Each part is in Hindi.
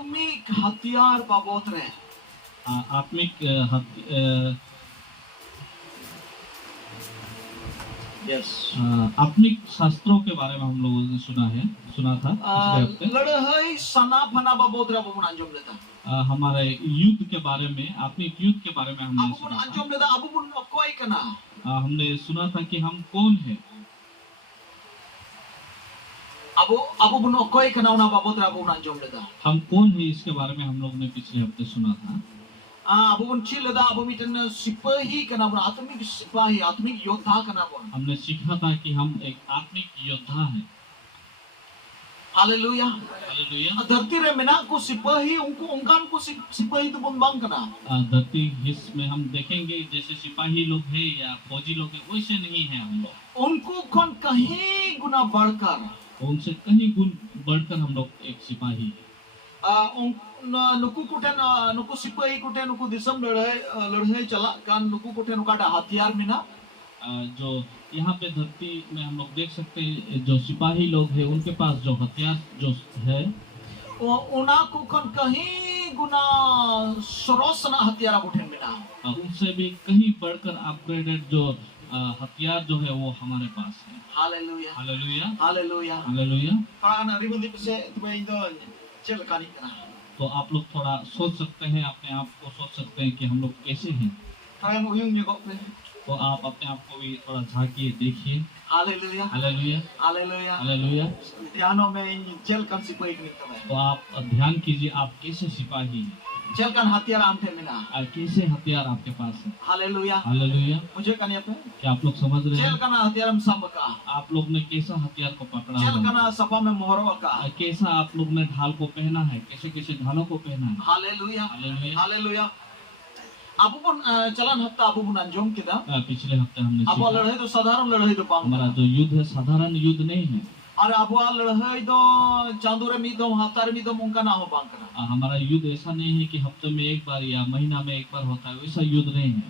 आत्मिक हथियार बाबत रे आत्मिक यस आत्मिक शास्त्रों के बारे में हम लोगों ने सुना था पिछले हफ्ते। लड़ाई सना फना बाबत रे अब बन अंजम लेता हमारे युद्ध के बारे में, आत्मिक युद्ध के बारे में हमने अब बन सुना था। अंजम लेता अब बन कोई कना हमने सुना था कि हम कौन हैं। अब बन कोई कना उना बाबत रे अब बन अंजम लेता हम कौन हैं इसके बारे में हम लोग ने पिछले हफ्ते सुना था। अब बन चिल लेता अब मिटन सिपाही कना बन आत्मिक सिपाही आत्मिक योद्धा कना बन हमने सीखा था कि हम एक आत्मिक योद्धा हैं। Hallelujah hallelujah. धरती रे मेना को सिपाही उनको उनकान को सिपाही तो बन बांग कना धरती हिस्स में हम देखेंगे जैसे सिपाही लोग हैं या फौजी लोग हैं, वैसे नहीं है हम लोग। उनको कौन कहीं गुना बढ़कर उनसे कहीं गुण बढ़कर हम लोग एक सिपाही हैं। नुकु कुठे नुकु सिपाही कुठे नुकु दिसम लड़ाई चला कान नुकु कुठे नुका हथियार में ना जो यहाँ पे धरती में हम लोग देख सकते हैं, जो सिपाही लोग हैं उनके पास जो हथियार जो है उना को कौन कहीं गुना सरोसना हथियार उठे मिला उनसे भी कहीं बढ़कर अपग्रेडेड जो हथियार जो है वो हमारे पास है। Hallelujah hallelujah hallelujah hallelujah. कारण रिबंदी से तुम्हें इधर चल कानी कना तो आप लोग थोड़ा सोच सकते हैं, अपने आप को सोच सकते हैं कि हम लोग कैसे हैं। कारण उयुंग ये को तो आप अपने आप को भी थोड़ा झांकिए, देखिए। Hallelujah hallelujah hallelujah hallelujah. ध्यानों में चल कन सिपाही की निकल तो आप ध्यान कीजिए, आप कैसे सिपाही हैं, चल कन हथियार आमते मिला कैसे हथियार आपके पास है। Hallelujah hallelujah. मुझे कनी पे क्या आप लोग समझ रहे चल हैं? कना हथियार में सबका आप लोग ने कैसा हथियार को पकड़ा चल है, कना सपा में मोहरों का कैसा आप लोग ने ढाल को पहना है, कैसे कैसे ढालों को पहना है। Hallelujah hallelujah. हालेलुया अब बन चलन हफ्ता अब बन अंजम किदा पिछले हफ्ते हमने अब सीखा लड़ाई तो साधारण लड़ाई तो पाऊंगा हमारा जो युद्ध है साधारण युद्ध नहीं है। और अब लड़ाई तो चांदोरे मी तो हफ्तारे मी तो मुंका ना हो बांकना हमारा युद्ध ऐसा नहीं है कि हफ्ते में एक बार या महीना में एक बार होता है, वैसा युद्ध नहीं है।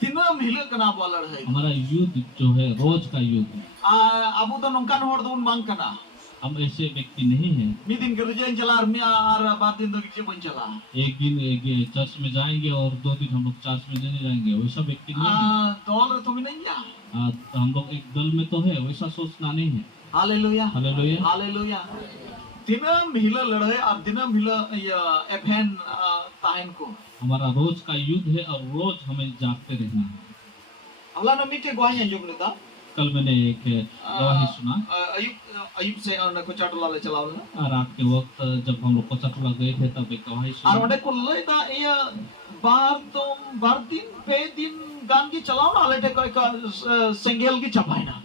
तीनों मिले कना अब लड़ाई हमारा युद्ध जो है रोज का युद्ध है। अब तो नंकान होड़ तो उन बांकना हम ऐसे व्यक्ति नहीं है। मी दिन गिरजे चला और मी और बात दिन तो गिरजे बन चला एक दिन चर्च में जाएंगे और 2 दिन हम लोग चर्च में नहीं जाएंगे, वैसा व्यक्ति नहीं है। दौल तो भी नहीं है हम लोग एक दल में तो है, वैसा सोचना नहीं है। हालेलुया हालेलुया हालेलुया तीनों मिले लड़ाई और तीनों मिले एफएन ताहन को हमारा रोज का युद्ध है और रोज हमें जागते रहना है। अल्लाह ने मीठे गवाही अंजुम लेता कल मैंने एक गवाही सुना। अयुब से को चाटला ले चलाओ ना रात के वक्त जब हम लोग को चटला गए थे तब एक गवाही और सुना। ओडे को लेता ये बार दिन पे दिन गान की चलाओ ना लेटे कोई का संगेल की चपाई ना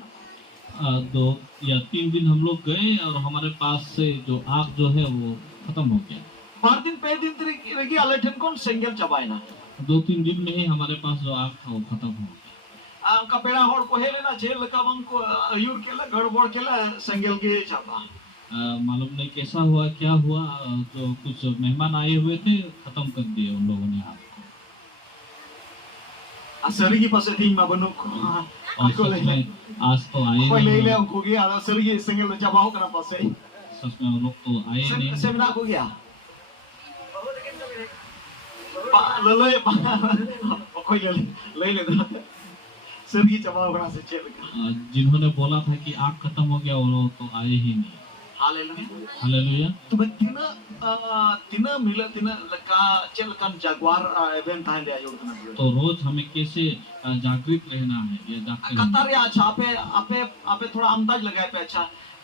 2 या 3 दिन हम लोग गए और हमारे पास से जो आग जो है वो खत्म हो गया। बार दिन पे दिन रगी अलेठन कौन संगेल चपाई ना 2-3 दिन में ही हमारे पास जो आग था वो खत्म हो गया। कपेड़ा होड़ को हेले ना जेल का बंग को अयूर केला गड़बड़ केला संगेल के चपा मालूम नहीं कैसा हुआ क्या हुआ, जो कुछ मेहमान आए हुए थे खत्म कर दिए उन लोगों ने आग को। सरगी पासे थी मैं बनो और सच में आज तो आए कोई ले ले नहीं। उनको गया सरगी संगेल चपाओ करना पासे सच में वो लोग तो आए नहीं। सेमिनार को गया ले कोई ले ले सरगी चपाओ करना से चल जिन्होंने बोला था कि आग खत्म हो गया वो लोग तो आए ही नहीं। Hallelujah hallelujah. तो तिना मिला तिना लका चल कन जागवार इवेंट था ले आयो तो रोज हमें कैसे जागृत रहना है या जागते रहना कतार या अच्छा आपे थोड़ा अंदाज लगाए पे अच्छा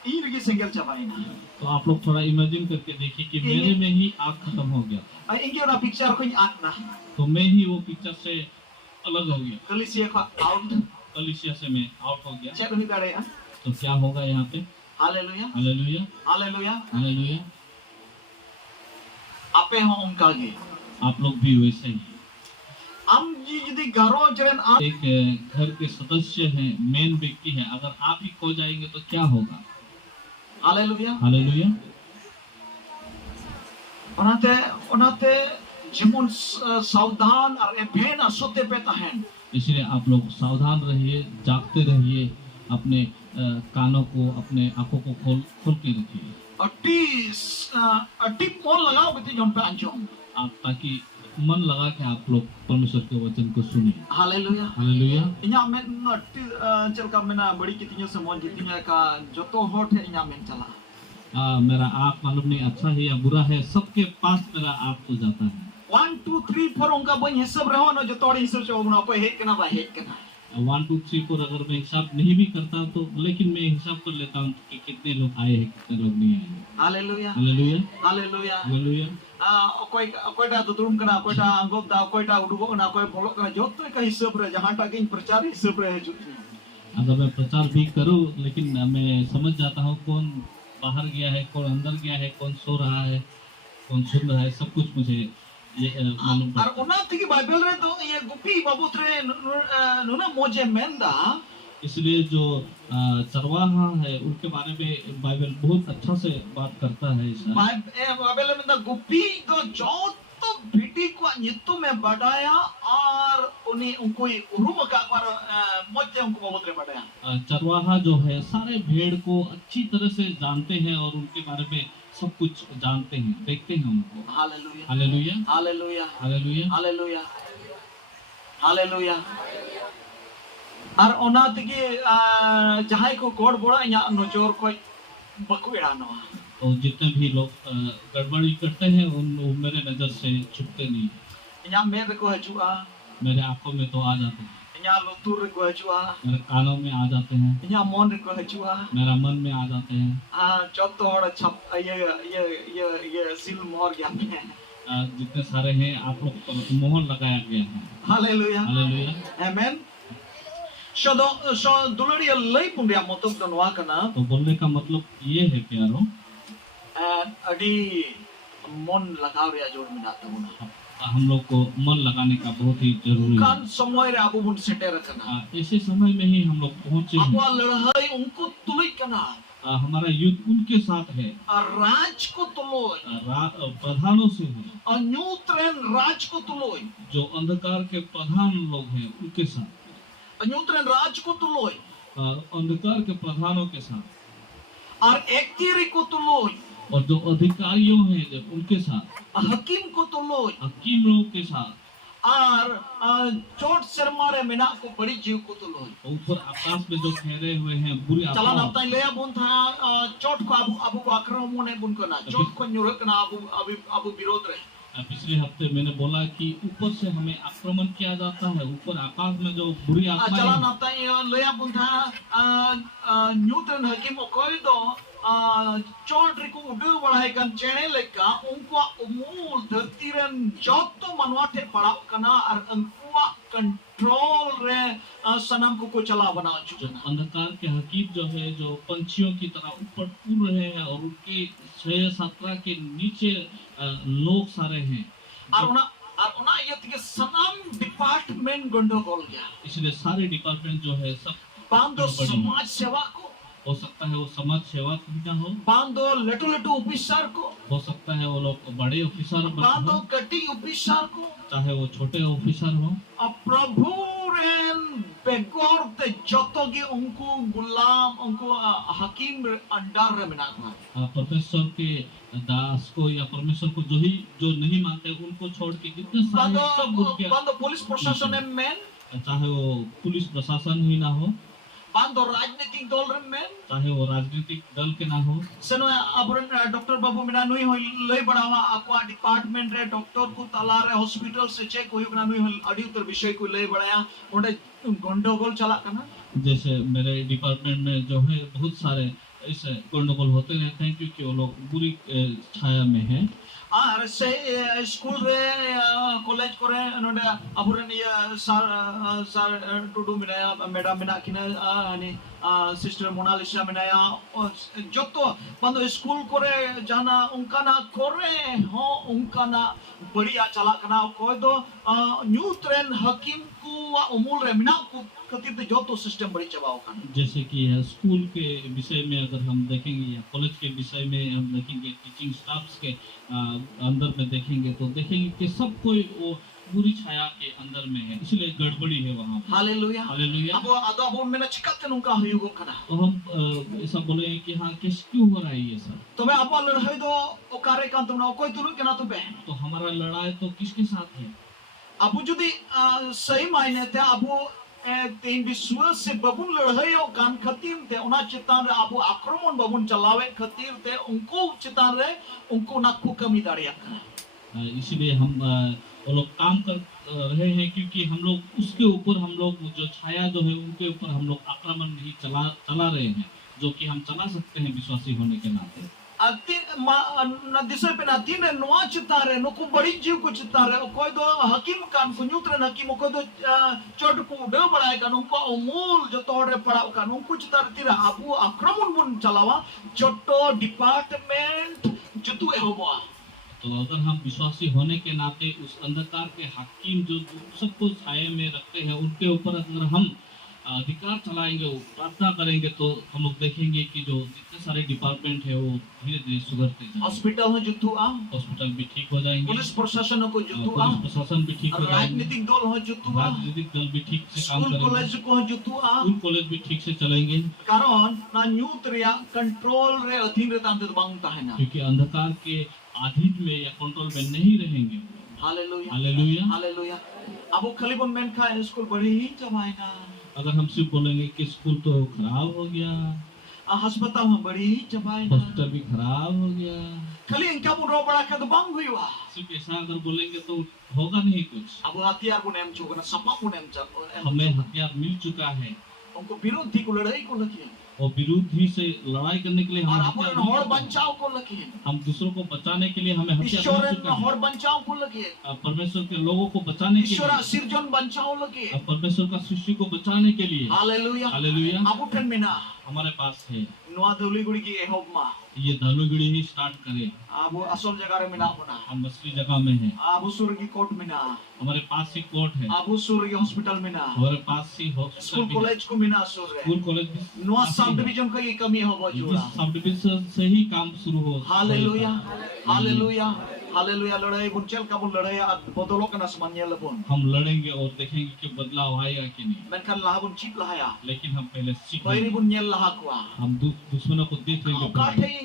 ई रगी सिंगल चबाई ना। तो आप लोग थोड़ा इमेजिन करके देखिए कि मेरे में ही आग खत्म हो गया। इंगे ना पिक्चर कोई आग ना तो मैं ही वो पिक्चर से अलग हो गया। कलिसिया को आउट कलीसिया से मैं आउट हो गया। चल नहीं करे तो क्या होगा यहाँ पे? Hallelujah hallelujah hallelujah hallelujah. आपे हो उनका गे आप लोग भी वैसे ही हम जी यदि घरों जरन आप एक घर के सदस्य हैं, मेन व्यक्ति है, अगर आप ही खो जाएंगे तो क्या होगा? Hallelujah hallelujah. ओनाते जिमुन सावधान और एभेन असोते पे ताहन इसलिए आप लोग सावधान रहिए, जागते रहिए, अपने कानों को अपने आंखों को खोल के रखिए। अटी मोल लगाओ बेटी जोन पे अंजोम आप ताकि मन लगा के आप लोग परमेश्वर के वचन को सुने। Hallelujah hallelujah. इन्या में अटी चलका मेना बड़ी कितनी से मौज कितनी का जो तो हॉट है इन्या में चला मेरा आँख मालूम नहीं अच्छा है या बुरा है, सबके पास मेरा आँख तो जाता है। 1 2 3 4 उनका बन हिसाब रहो ना जो तोड़ी हिसाब से उना पे हेट करना बा हेट करना 1 2 3 4 अगर मैं हिसाब नहीं भी करता तो लेकिन मैं हिसाब कर लेता हूँ कि कितने लोग आए हैं कितने लोग नहीं आए। Hallelujah hallelujah. Hallelujah hallelujah. कोई टा दुरुम करना कोई टा अंगोब दा कोई टा उडुगो ना कोई बोलो करना जो तो का हिसाब रे जहां टा के प्रचार हिसाब रे जुटनी अगर मैं प्रचार भी करूं लेकिन मैं समझ जाता हूँ कौन बाहर गया है, कौन अंदर गया है, कौन सो रहा है, कौन सुन रहा है, सब कुछ मुझे ये मालूम और पड़ता है। उना थी बाइबल रे तो ये गुपी बाबू रे नुना मोजे मेंदा इसलिए जो चरवाहा है उनके बारे में बाइबल बहुत अच्छा से बात करता है। बाइबल में दा गुपी तो जो तो बेटी को नित्तु में बढ़ाया और उन्हें उनको उरुम का पर मोजे उनको बाबू रे बढ़ाया। चरवाहा जो है सारे भेड़ को अच्छी तरह से जानते हैं और उनके बारे में सब कुछ जानते हैं, देखते हैं उनको। Hallelujah hallelujah. Hallelujah hallelujah. Hallelujah hallelujah और ओना तगे जहां को कोड बोड़ा या नजर को बकु एड़ानो तो जितने भी लोग गड़बड़ी करते हैं उन मेरे नजर से छुपते नहीं। या मेरे को हजुआ मेरे आंखों में तो आ जाते हैं, या लुतुर को हजुआ मेरे कानों में आ जाते हैं, या मन को हजुआ मेरा मन में आ जाते हैं। चौथो और छप ये सिल मोर गया में जितने सारे हैं आप लोग पर मोहर लगाया गया है। Hallelujah hallelujah. आमेन सो दुलड़ी लई पुंडिया मोतुक दनवा कना तो बोलने का मतलब ये है प्यारो अडी मन लगाव रे जोर में नाता बुना हम लोग को मन लगाने का बहुत ही जरूरी है। कान समय रे आबू बुन सेटेर कना ऐसे समय में ही हम लोग पहुंचे हैं। आपवा लड़ाई उनको तुलई कना हमारा युद्ध उनके साथ है, राज को तुलोई प्रधानों से है, अन्यूत्रन राज को तुलोई जो अंधकार के प्रधान लोग हैं उनके साथ, अन्यूत्रन राज को तुलोई अंधकार के प्रधानों के साथ और एक्तिरी को तुलोई और जो अधिकारियों हैं जब उनके साथ, हकीम को तुलोई हकीम लोग के साथ और चोट शर्मारे मिना को बड़ी जीव को तुलोई ऊपर आकाश में जो ठहरे हुए हैं बुरी चला आत्मा। नपता ले बुन था चोट को अबू को आक्रमण ने बुन करना चोट को न्यूरक ना अबू विरोध रहे। पिछले हफ्ते मैंने बोला कि ऊपर से हमें आक्रमण किया जाता है, ऊपर आकाश में जो बुरी आत्माएं चला हैं। नपता ले बुन था न्यूटन हकीम कोई दो चोट रिको उडू बढ़ाए कन चेने लेका उनको उमूल धरतीरन जोतो मनवाटे पड़ा कना और उनको कंट्रोल रे सनम को चला बना जो चुका अंधकार के हकीम जो है जो पंछियों की तरह ऊपर उड़ रहे हैं और उनके 6-7 के नीचे लोग सारे हैं। और उना ये कि सनम डिपार्टमेंट गंडगोल गया इसलिए सारे डिपार्टमेंट जो है सब बांधो गड़बड़ी है। समाज सेवा को हो सकता है वो समाज सेवा भी ना हो बांधो लटू लटू ऑफिसर को हो सकता है वो लोग बड़े ऑफिसर बांधो हो, कटी ऑफिसर को चाहे वो छोटे ऑफिसर हो। प्रभु रेन बेगोर ते जोतो के उनको गुलाम उनको हकीम अंडर रे मिना परमेश्वर के दास को या परमेश्वर को जो नहीं मानते उनको छोड़ के जितने सारे सब उनके, बांधो पुलिस प्रशासन में चाहे वो पुलिस प्रशासन ही ना हो, बांधो राजनीतिक दल रे में चाहे वो राजनीतिक दल के ना हो। सनो अबरन डॉक्टर बाबू मिना नुई हो लई बढ़ावा aqua डिपार्टमेंट रे डॉक्टर को तला रे हॉस्पिटल से चेक होई बना नुई हो अडी उतर विषय को लई बढ़ाया ओंडे गंडगोल चला कना जैसे मेरे डिपार्टमेंट में जो है बहुत सारे ऐसे गंडगोल होते रहते हैं क्योंकि वो लोग बुरी छाया में हैं। और से स्कूल रे कॉलेज करे नोडे अबरन ये सर टुडू मिनाया मैडम मिना किने अनि सिस्टर मोनालिसा मिनाया जो तो बंदो स्कूल करे जाना उनका ना करे हो उनका ना बढ़िया चला कना कोई तो न्यू ट्रेन हकीम को उमूल रे मिना को कति जो तो सिस्टम बड़ी चबाओ कना जैसे कि स्कूल के विषय में अगर हम देखेंगे या कॉलेज के विषय में हम देखेंगे टीचिंग स्टाफ्स के अंदर में देखेंगे तो देखेंगे कि सब कोई वो बुरी छाया के अंदर में है, इसलिए गड़बड़ी है वहाँ पे। Haleluya. Hallelujah. Abo mena chikate nungka huyugok kana. तो हम ऐसा बोलेंगे कि हाँ कैसे क्यों हो रहा है ये सब। Tobe abo ladhai do okare kan tumna okoi turut kana tu be. तो हमारा लड़ाई तो किसके साथ है? Abu judi sahi maine te abu तीन विश्वास से बबुन लड़ाई कान खतीर थे उना चितान रे आबू आक्रमण बबुन चलावे खतीर थे उनको चितान रे उनको नाकू कमी दाड़िया इसीलिए हम वो लोग काम कर रहे हैं, क्योंकि हम लोग उसके ऊपर हम लोग जो छाया जो है उनके ऊपर हम लोग आक्रमण नहीं चला रहे हैं, जो कि हम चला सकते हैं विश्वासी होने के नाते। na disay pinatin na nuwa chitare no ku bari jiw ko chitare koy do hakim kan ku nyutre na hakim ko do chot ku de badai kan unko umul jo tore pada kan unko chitare tira abu akramun bun chalawa chotto department jutu ehoba। तो अगर हम विश्वासी होने के नाते उस अंधकार के हाकिम जो सबको छाये में रखते हैं उनके ऊपर अगर हम अधिकार चलाएंगे, प्रार्थना करेंगे, तो हम लोग देखेंगे कि जो जितने सारे डिपार्टमेंट है वो धीरे धीरे सुधरते जाएंगे। हॉस्पिटल में जुतु आ, हॉस्पिटल भी ठीक हो जाएंगे, पुलिस प्रशासन को जुतु आ, पुलिस प्रशासन भी ठीक हो जाएंगे, राजनीतिक दल हो जुतु आ, राजनीतिक दल भी ठीक से काम स्कूल करेंगे, कॉलेज को जुतु आ, स्कूल कॉलेज भी ठीक से चलेंगे। कारण ना न्यूत रिया कंट्रोल रे अधीन रे तांते बांग ताहेना, क्योंकि अंधकार के अधीन में या कंट्रोल में नहीं रहेंगे। Hallelujah hallelujah hallelujah. अब खाली बन मेन खा स्कूल बड़ी ही जमाएगा, अगर हम सिर्फ बोलेंगे कि स्कूल तो खराब हो गया, अस्पताल में बड़ी ही जमाएगा, हॉस्पिटल भी खराब हो गया, खाली इनका बुरा बड़ा का तो बांग हुई हुआ, सिर्फ ऐसा अगर बोलेंगे तो होगा नहीं कुछ। अब हथियार को नेम चुका ना सपा को नेम चल, हमें हथियार मिल चुका है, उनको विरोधी को लड़ाई को लगी और विरोधी से लड़ाई करने के लिए और हमें अपन हथियार मिल हौड़ चुका है। बचाव को लगी हम दूसरों को बचाने के लिए हमें हथियार मिल ईश्वर चुका है। हौड़ बचाव को लगी परमेश्वर के लोगों को बचाने के ईश्वर लिए, सिरजन बचाव लगी, परमेश्वर का सृष्टि को बचाने के लिए। Hallelujah hallelujah. अब उठन मिना हमारे पास है नुआ धुली गुड़ी की एहोब मा ये धनुगिड़ी ही स्टार्ट करें। अब असल जगह रे मिना अपना हम असली जगह में हैं, अब सूर की कोर्ट मिना, हमारे पास ही कोर्ट है, अब सूर की हॉस्पिटल मिना, हमारे पास ही स्कूल हॉस्पिटल भी, कॉलेज को मिना सूर रे स्कूल कॉलेज भी नुआ पास सब ही है। डिवीजन का ये कमी हो जोड़ा। सब डिवीजन से ही काम शुरू हो। Hallelujah hallelujah hallelujah. लड़ाई बुन चल का बुन लड़ाई बदलो कना समान्य लबुन हम लड़ेंगे और देखेंगे कि बदलाव आएगा कि नहीं, मेनखान लाहा बुन चिप लाया लेकिन हम पहले सीख बैरी बुन नेल लाहा कुआ हम दुश्मनों को देख लेंगे काठे पहले।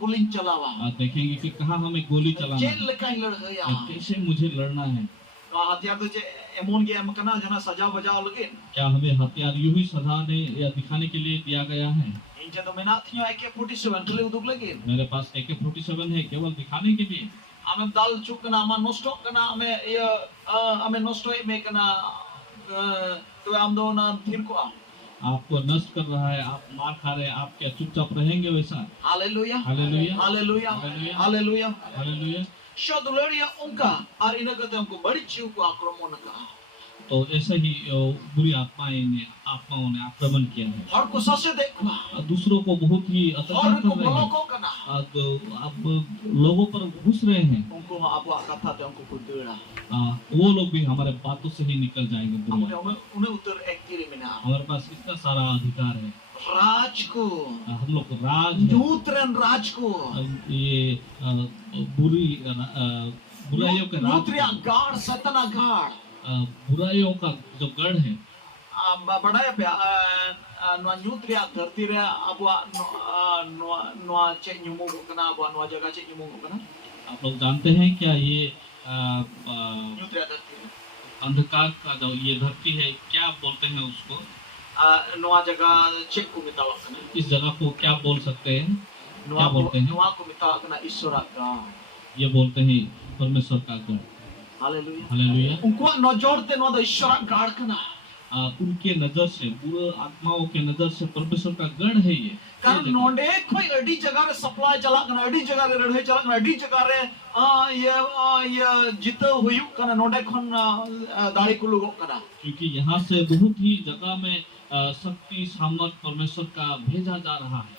गुलिंग चलावा और देखेंगे कि कहाँ हमें गोली चलाना जेल है, लेकाई लड़ाया और कैसे मुझे लड़ना है। हथियार तो जे एमोन के एम कना जना सजा बजाव लगे क्या हमें हथियार यूं ही सजाने या दिखाने के लिए दिया गया है? इंचे तो मेना थियो AK-47 तुले उदुक लगे मेरे पास AK-47 है केवल दिखाने के लिए। आमे दाल चुक कना आमा नष्ट कना आमे ये आमे नष्ट में कना तो आम दो ना थिर को आपको नष्ट कर रहा है, आप मार खा रहे हैं, आप क्या चुपचाप रहेंगे वैसा? Hallelujah hallelujah hallelujah hallelujah hallelujah. Hallelujah. शोदुलरिया उनका और इनका हमको बड़ी चीव को आक्रमण का तो ऐसे ही बुरी आत्माओं ने आक्रमण किया है और को ससे देखवा और दूसरों को बहुत ही अत्याचार और कर को रहे हैं। को कना तो अब लोगों पर घुस रहे हैं। उनको आप कथा ते उनको कुदेड़ा वो लोग भी हमारे बातों से ही निकल जाएंगे बुरे। हमने उन्हें उतर एक तीर में ना हमारे पास इतना सारा अधिकार है, राज को हम लोग राज है। नूतन राज को ये बुराइयों के राज नूतरिया गाड़ सतना गाड़ बुराइयों का जो गढ़ है। बड़ा पे नवा न्यूट्रिया धरती रे अब नवा चेक न्यूमो कना अब नवा जगह चेक न्यूमो कना आप लोग जानते हैं क्या ये न्यूट्रिया धरती अंधकार का जो ये धरती है क्या बोलते हैं उसको? नवा जगह चेक को मितावा कना इस जगह को क्या बोल सकते हैं? क्या बोलते हैं? नवा को मितावा कना ईश्वर का ये बोलते हैं परमेश्वर का गढ़। Hallelujah hallelujah. उनको नजर ते नवा ईश्वर गाड़ कना उनके नजर से बुरे आत्माओं के नजर से परमेश्वर का गढ़ है ये। कारण नोंडे कोई अड़ी जगह रे सप्लाई चला कना अड़ी जगह रे रढ़े चला कना अड़ी जगह रे ये जित हुयु कना नोंडे खन दाड़ी को लोगो कना क्योंकि यहाँ से बहुत ही जगह में शक्ति सामर्थ परमेश्वर का भेजा जा रहा है।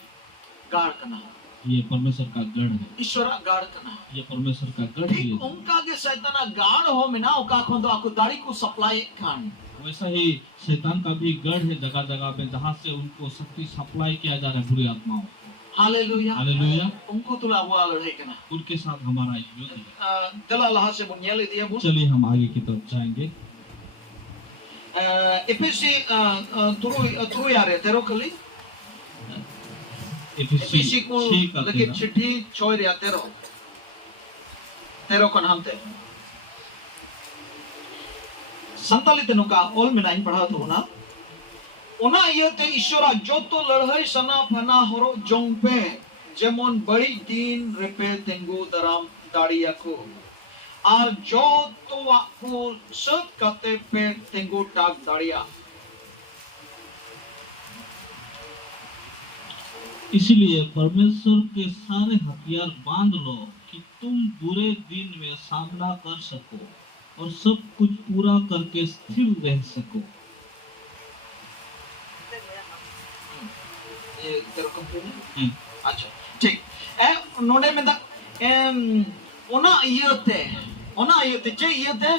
गाड़ कना ये परमेश्वर का गढ़ है, ईश्वर गाड़ कना ये परमेश्वर का गढ़ है। ठीक उनका के शैतान गाड़ हो मिना ओका खन तो आको दाड़ी को सप्लाई खान वैसा ही शैतान का भी गढ़ है जगह जगह पे जहाँ से उनको शक्ति सप्लाई किया जा रहा है बुरी आत्माओं। Hallelujah. Hallelujah. Unku tu la buat lelai kena. उनके साथ हमारा युद्ध है। Telah lah se bunyal dia bu. चलिए हम आगे की तरफ जाएंगे। Efesi turu yare tero kali. एफिसी Efesi ku 6 का lagi 13। चिट्ठी choy ya tero kan hamte. Santali तेनों का ओल में नहीं पढ़ा तो ना ओना ये ते ईश्वरा जो तो लड़ाई सना फना हरो जोंग पे जेमोन बड़ी दिन रेपे तेंगु दराम दाड़िया को और जो तो आपको सब कते पे तेंगु टाक दाड़िया इसीलिए परमेश्वर के सारे हथियार बांध लो कि तुम बुरे दिन में सामना कर सको और सब कुछ पूरा करके स्थिर रह सको। ये तेरे कंपनी अच्छा ठीक नोडे में दा ओना ये ते चे ये ते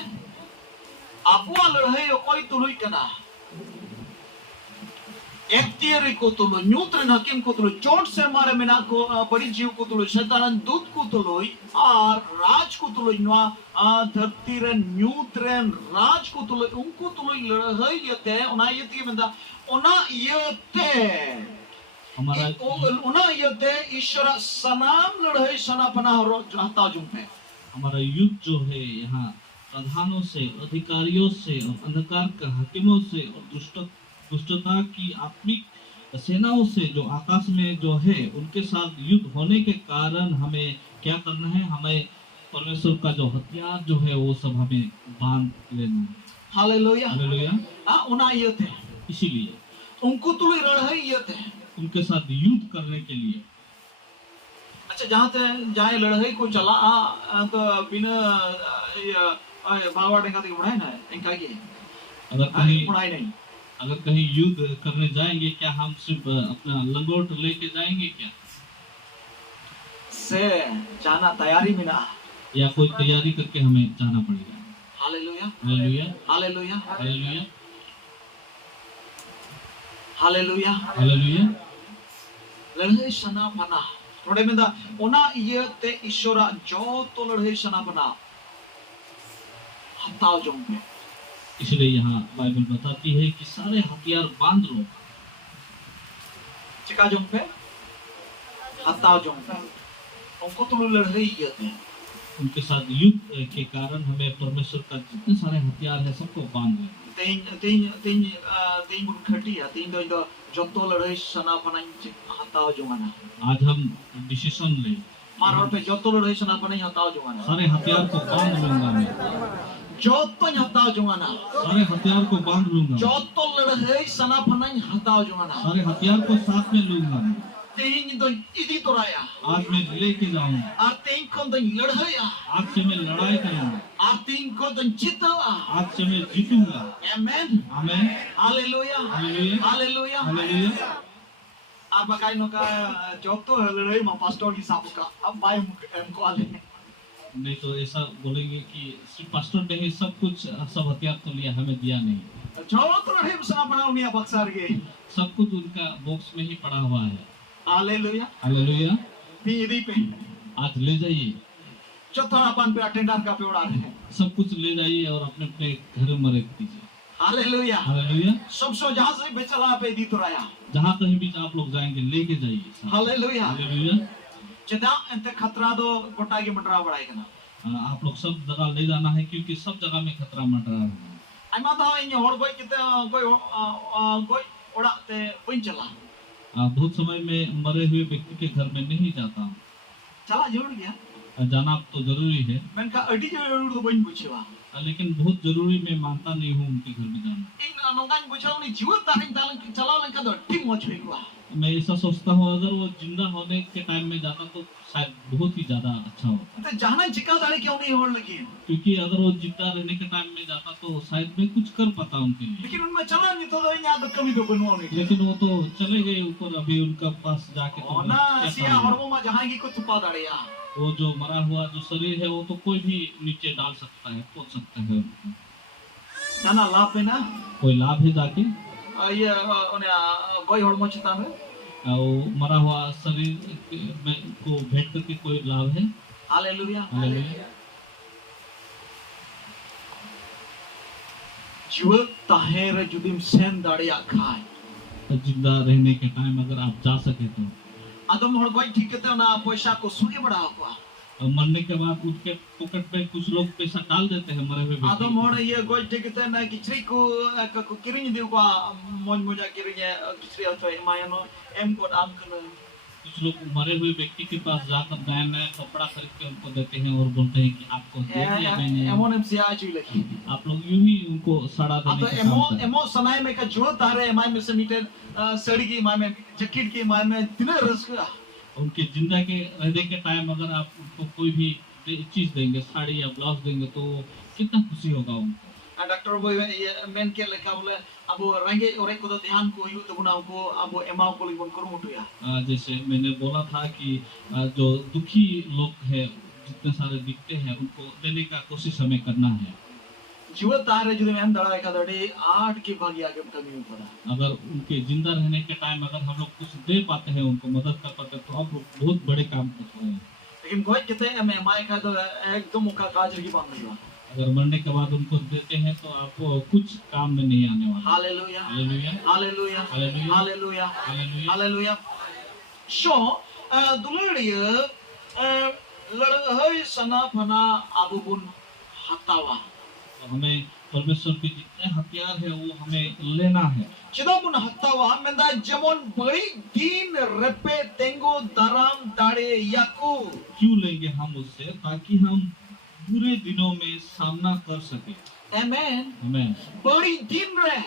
आपवा लड़ाई कोई तुलुई कना एक्टियर को तुलो न्यूट्रन हकीम को तुलो चोट से मारे में ना को बड़ी जीव को तुलो शैतान दूत को तुलो और राज को तुलो नवा धरती रे न्यूट्रन राज को तुलो उनको तुलो लड़ाई ये ओना ये ती में दा ओना ये हमारा ओना ये ईश्वर सनाम लड़ाई सना पना रो जाता जुम पे हमारा युद्ध जो है यहाँ प्रधानों से अधिकारियों से और अंधकार के हाकिमों से और दुष्टता की आत्मिक सेनाओं से जो आकाश में जो है उनके साथ युद्ध होने के कारण हमें क्या करना है। हमें परमेश्वर का जो हथियार जो है वो सब हमें बांध लेना है। Hallelujah hallelujah. ओना ये थे इसीलिए उनको तुलो लड़ाई ये थे उनके साथ युद्ध करने के लिए। अच्छा जहाँ लड़ाई को चला तो बिना बाबा डेंगा तक बढ़ाए ना इनका की अगर कहीं बढ़ाई नहीं अगर कहीं युद्ध करने जाएंगे क्या हम सिर्फ अपना लंगोट लेके जाएंगे क्या से जाना तैयारी में ना या कोई तैयारी करके हमें जाना पड़ेगा। Hallelujah hallelujah hallelujah hallelujah hallelujah hallelujah. लड़ाई सना पना थोड़े में दा ओना ये ते ईश्वरा जो तो लड़ाई सना पना हताओ जों पे इसलिए यहाँ बाइबल बताती है कि सारे हथियार बांध लो। चिका जों पे हताओ जों पे उनको तो लड़ाई ये थे उनके साथ युद्ध के कारण हमें परमेश्वर का जितने सारे हथियार है सबको बांध लो। तीन बुन खटी है तीन दो जो तो लड़ाई सना पना हताओ जों आना आज हम डिसीजन ले मारो पे जो तो लड़ाई सना पना हताओ जों आना सारे हथियार को बांध लूंगा मैं। जो तो हताओ जों आना सारे हथियार को बांध लूंगा। जो तो लड़ाई सना पना हताओ जों आना सारे हथियार को साथ में लूंगा। तीन दो इदी तो राया आज मैं लेके जाऊंगा। और तीन को तो लड़ाई आज से मैं लड़ाई करूंगा। और तीन को तो जीतवा आज से मैं जीतूंगा। Amen amen. Hallelujah hallelujah hallelujah hallelujah. अब बकाई नो का जो तो लड़ाई में पास्टर की साहब का अब भाई हमको आले नहीं तो ऐसा बोलेंगे कि सिर्फ पास्टर ने ही सब कुछ सब हथियार तो लिया हमें दिया नहीं। जो तो लड़ाई में सना बनाओ नहीं बक्सर के सब कुछ उनका बॉक्स में ही पड़ा हुआ है। Hallelujah hallelujah. पीदी पे आज ले जाइए जो थोड़ा अपन पे अटेंडर का पे उड़ा रहे हैं सब कुछ ले जाइए और अपने अपने घर में रख दीजिए। Hallelujah hallelujah. सब सो जहाँ से भी चला पे दी तो राया जहाँ कहीं भी आप लोग जाएंगे लेके जाइए। Hallelujah hallelujah. जदा अंत खतरा दो गोटा की मटरा बढ़ाई करना आप लोग सब जगह ले जाना है क्योंकि सब जगह में खतरा मंडरा है। आइमा तो इन हड़ कोई किते कोई ओड़ा ते बन चला बहुत समय में मरे हुए व्यक्ति के घर में नहीं जाता हूँ। चला जरूर गया जाना तो जरूरी है मैंने कहा अड़ी जरूर तो बन पूछेवा लेकिन बहुत जरूरी मैं मानता नहीं हूँ उनके घर में जाना। इन नोंगान पूछाओ नहीं जीवन तारिंग तालिंग चलाओ लेकिन तो ठीक मौज हुआ मैं ऐसा सोचता हूँ अगर वो जिंदा होने के टाइम में जाता तो शायद बहुत ही ज्यादा अच्छा होता। तो जाना जिका दाड़े क्यों नहीं होने लगी क्योंकि अगर वो जिंदा रहने के टाइम में जाता तो शायद मैं कुछ कर पाता उनके लिए। लेकिन उनमें चला नहीं तो यहाँ तो कमी तो बनवाने लेकिन वो तो चले गए ऊपर अभी उनका पास जाके तो ना सिया हड़मो में जहाँ की कुछ पा दाड़े या वो जो मरा हुआ जो शरीर है वो तो कोई भी नीचे डाल सकता है पोत सकता है। जाना लाभ में ना कोई लाभ है जाके ये उन्हें कोई हड़मो चिता में वो मरा हुआ शरीर में को भेंट करके कोई लाभ है? हालेलुया। हालेलुया। जीवित ताहें रे जुदिम सेन दाड़िया खाए तो जिंदा रहने के टाइम अगर आप जा सके तो आदम हर गोई ठीक कहते ना पैसा को सुगे बढ़ा हुआ मरने के बाद उनके पॉकेट पे कुछ लोग पैसा डाल देते हैं मरे हुए व्यक्ति आदम हर ये गोई ठीक कहते ना किचरी को किरिंग दियो को मोज मोजा किरिंग किचरी हो तो एमायनो एम कोड आम करना कुछ लोग मरे हुए व्यक्ति के पास जाकर नया नया कपड़ा खरीद के उनको देते हैं और बोलते हैं कि आपको दे दिया मैंने। एमोन एम सिया चुई लगी आप लोग यूं ही उनको सड़ा देने तो का काम एमो करते हैं। एमो सनाय में का जो तारे एमाय में से मीटर सड़ी की एमाय में जैकेट की एमाय में तिने रस उनके जिंदा के रहने के टाइम अगर आप उनको कोई भी चीज देंगे साड़ी या ब्लाउज देंगे तो कितना खुशी होगा उनको। डॉक्टर बोय ये मेन के लेखा बोले अब रंगे और को ध्यान को यू तो गुना को अब एमाओ को लिबन करू मुटुया जैसे मैंने बोला था कि जो दुखी लोग हैं जितने सारे दिखते हैं उनको देने का कोशिश हमें करना है। जीव तारे जुदे हम दड़ा का दड़ी 8 की भागी आगे कमी पड़ा अगर उनके जिंदा रहने के टाइम अगर हम लोग कुछ दे पाते हैं उनको मदद कर पाते हैं तो आप लोग बहुत बड़े काम करते हैं। लेकिन कोई कहते हैं मैं माय का तो एकदम मुका काज की बात नहीं अगर मरने के बाद उनको देते हैं तो आपको कुछ काम में नहीं आने वाला। Hallelujah hallelujah hallelujah hallelujah hallelujah hallelujah hallelujah शो दुलड़िय लड़हई सना फना अबुबुन हतावा हमें परमेश्वर के जितने हथियार है वो हमें लेना है। चिदाबुन हतावा मेंदा जमन बड़ी दिन रेपे तेंगो दराम दाड़े याकू क्यों लेंगे हम उससे ताकि हम बुरे दिनों में सामना कर सके। आमेन हमें बड़ी दिन रे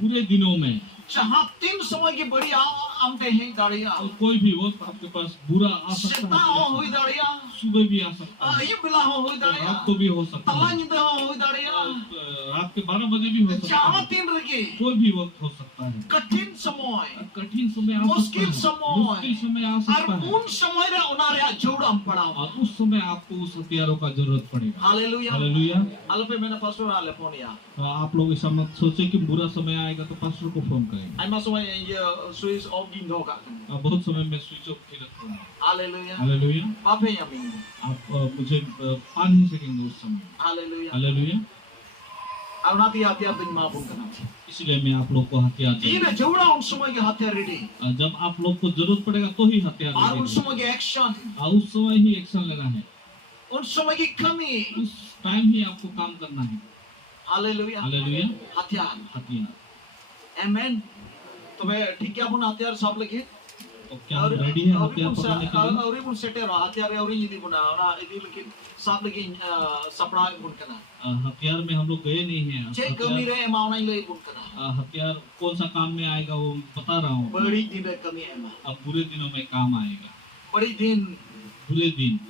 बुरे दिनों में जहाँ 3 समय की बड़ी आमटे हैं दाड़िया तो कोई भी वक्त आपके पास बुरा आ सकता सिता हो हुई है। दाड़िया सुबह भी आ सकता है, ये बिला हो हुई दाड़िया रात को भी हो सकता तला है, निंदा हो हुई दाड़िया रात के 12 बजे भी हो सकता जहाँ है, 3 रगे कोई भी वक्त हो सकता है। कठिन समय कठिन समय आ मुश्किल सकता है, समय। मुश्किल समय आ और सकता है उन समय रे उनारे जोड़म पड़ा और उस समय आपको उस हथियारों का जरूरत पड़ेगा। Hallelujah hallelujah. अलपे मैंने पास्टर आले फोन या आप लोग ऐसा मत सोचे कि बुरा समय आएगा तो पास्टर को फोन करेंगे। आई मस्ट समय ये स्विच ऑफ गिन होगा बहुत समय में स्विच ऑफ की रखता हूँ। Hallelujah hallelujah. पापे यमीन आप मुझे पा नहीं सकेंगे उस समय। Hallelujah hallelujah. अब नाती हथियार दिन मापुन करना इसलिए मैं आप लोग को हथियार तीन जोड़ा उन समय के हथियार रेडी जब आप लोग को जरूरत पड़ेगा तो ही हथियार और उन लगेंगे। समय के एक्शन उस समय ही एक्शन लेना है, उन समय की कमी उस टाइम ही आपको काम करना है। Hallelujah hallelujah. हथियार हथियार। आमेन तो मैं ठीक है अपन हथियार सब लेके तो क्या हम रेडी है हथियार पकड़ने के लिए? और उन सेटे रहा हथियार और यदि बुना और यदि लेकिन सब लेके सपड़ा बुन करना हथियार में हम लोग गए नहीं हैं। जे कमी रे मावना ले बुन करना हथियार कौन सा काम में आएगा वो बता रहा हूँ। बड़ी दिन रे कमी है अब बुरे दिनों में काम आएगा। बड़ी दिन बुरे दिन,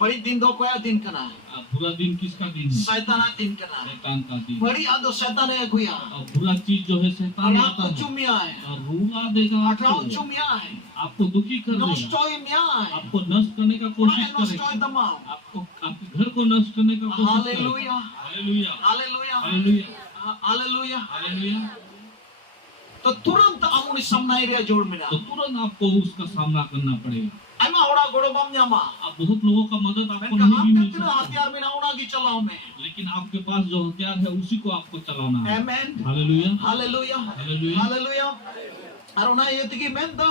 बड़ी दिन दो कोया दिन करना बुरा दिन किसका दिन है? शैताना दिन करना शैतान का दिन। बड़ी आदो शैतान है गुया और बुरा चीज जो है शैतान और लाता आपको है चुमिया है और रुला देगा अठाओ आपको, चुमिया है आपको दुखी कर देगा, नष्टोय मिया है आपको नष्ट करने का कोशिश नष्टोय करेगा, तमाम आपको आपके घर को नष्ट करने का कोशिश करेगा। Hallelujah hallelujah. Hallelujah hallelujah. Hallelujah hallelujah. तो तुरंत आमुनि सामना एरिया जोड़ मिला तो तुरंत आपको उसका सामना करना पड़ेगा। आइमा होड़ा गोड़ो बम न्यामा अब बहुत लोगों का मदद आपको मैं नहीं भी मिल कितना सकता है, हथियार में नाउना की चलाओ में लेकिन आपके पास जो हथियार है उसी को आपको चलाना है। आमेन hallelujah. Hallelujah hallelujah. Hallelujah Aruna ये तकी मेंदा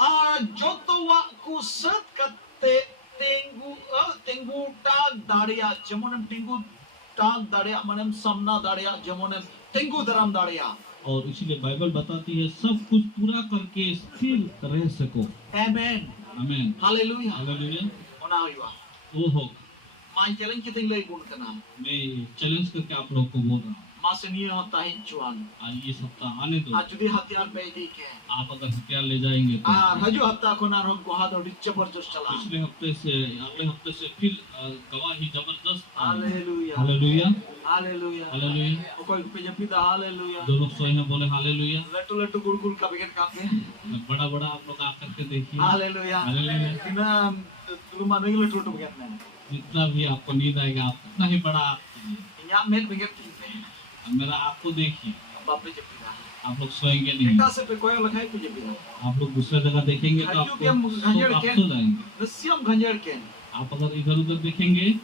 आ जो तो वा को सत कते तेंगु टाग दाड़िया जमोनम तेंगु टाग दाड़िया मनम सामना दाड़िया जमोनम तेंगु दराम दाड़िया। और इसीलिए बाइबल बताती है सब कुछ पूरा करके स्थिर रह सको। आमेन आमीन। Hallelujah hallelujah. ओना हुआ वो हो। मान चैलेंज कितने ले गुण करना मैं चैलेंज करके आप लोगों को बोल रहा हूँ, मासे नहीं होता है जुआन आज ये सप्ताह आने दो। आज जुदी हथियार पे ठीक है आप अगर हथियार ले जाएंगे तो हजू हफ्ता को ना रोक को हाथ और जबरदस्त चला पिछले हफ्ते से अगले हफ्ते से फिर गवाही जबरदस्त आई। Hallelujah hallelujah. Hallelujah hallelujah. कोई पे जब पिता हालेलुया जो लोग सोए हैं बोले हालेलुया। लट्टू लट्टू गुड़ गुड़ का पैकेट काटे बड़ा बड़ा आप लोग आकर के देखिए। Hallelujah hallelujah. बिना तुम मानो ये लट्टू पैकेट में जितना भी आपको नींद आएगा आप उतना ही बड़ा आप कीजिए। यहाँ मेल पैकेट मेरा आपको देखिए। बापे जब पिता आप लोग सोएंगे नहीं। Kita se pe koyo lakai tu jepida. आप लोग दूसरे जगह देखेंगे तो Hayu आपको kem ganjer आप ken. सो जाएंगे। Nasiam ganjer ken. आप अगर इधर उधर देखेंगे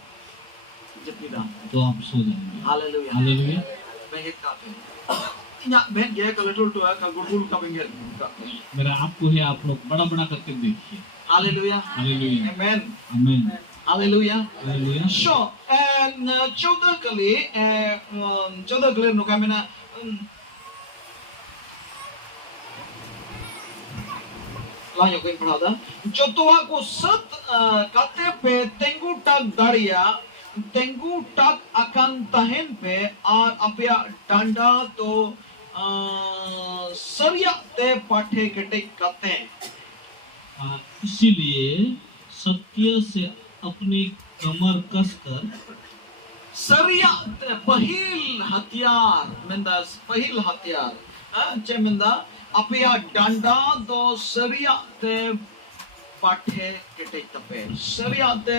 Jepida. तो आप सो जाएंगे। Hallelujah. Hallelujah. Bengit kape. Inya ben ge kalatul tu ka gurgul ka bengit kape. मेरा आपको है, आप लोग बड़ा बड़ा करके देखिए। Hallelujah. हालेलुया। Amen. आमीन। Hallelujah. Hallelujah. So, 14 kali no kami na लायो कोई पढ़ा था जोतुआ को सत काते पे तेंगु टक दाड़िया तेंगु टक अकन तहन पे और अपया डांडा तो सरिया ते पाठे कटे कते इसीलिए सत्य से अपनी कमर कसकर सरिया पहिल हथियार मिंदा पहिल हथियार चे मिंदा अपया डांडा तो सरिया ते पाठे कटे तपे सरिया ते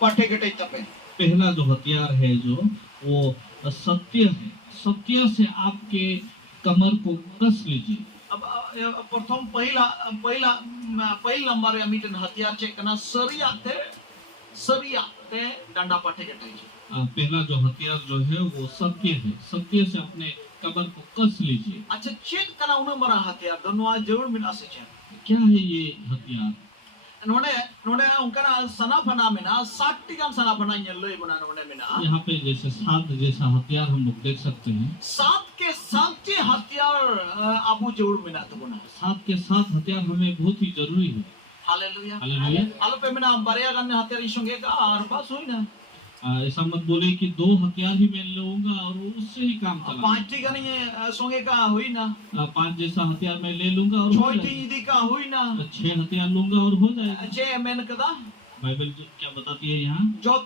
पाठे कटे तपे पहला जो हथियार है जो वो सत्य है। सत्य से आपके कमर को कस लीजिए। अब प्रथम पहिला पहिला पहिल नंबर या मीटन हथियार चेक करना सरिया ते डांडा पाठे कटे पहला जो हथियार जो है वो सत्य है। सत्य से अपने कमर को कस लीजिए। अच्छा चेक करना उन्हें बड़ा हथियार दोनों जरूर मिला से चेक क्या है ये हथियार? नोडे नोडे उनका सना बना में ना 60 का सना बना ये लोई बना नोडे में ना यहाँ पे जैसे 7 जैसा हथियार हम लोग देख सकते हैं। 7 के 7 हथियार आपको जरूर मिला तो बना 7 के 7 हथियार हमें बहुत ही जरूरी है। Hallelujah hallelujah. आलो पे में ना बरिया गन्ने हथियार इसोंगे का और पास हुई ना ऐसा मत बोले कि 2 हथियार ही मैं लूंगा और उससे ही काम चला। 5 टी का नहीं सोंगे का हुई ना 5 जैसा हथियार मैं ले लूंगा और 6 टी दी का हुई ना 6 हथियार लूंगा और हो जाएगा। जे मैंने कहा बाइबल क्या बताती है यहाँ? जो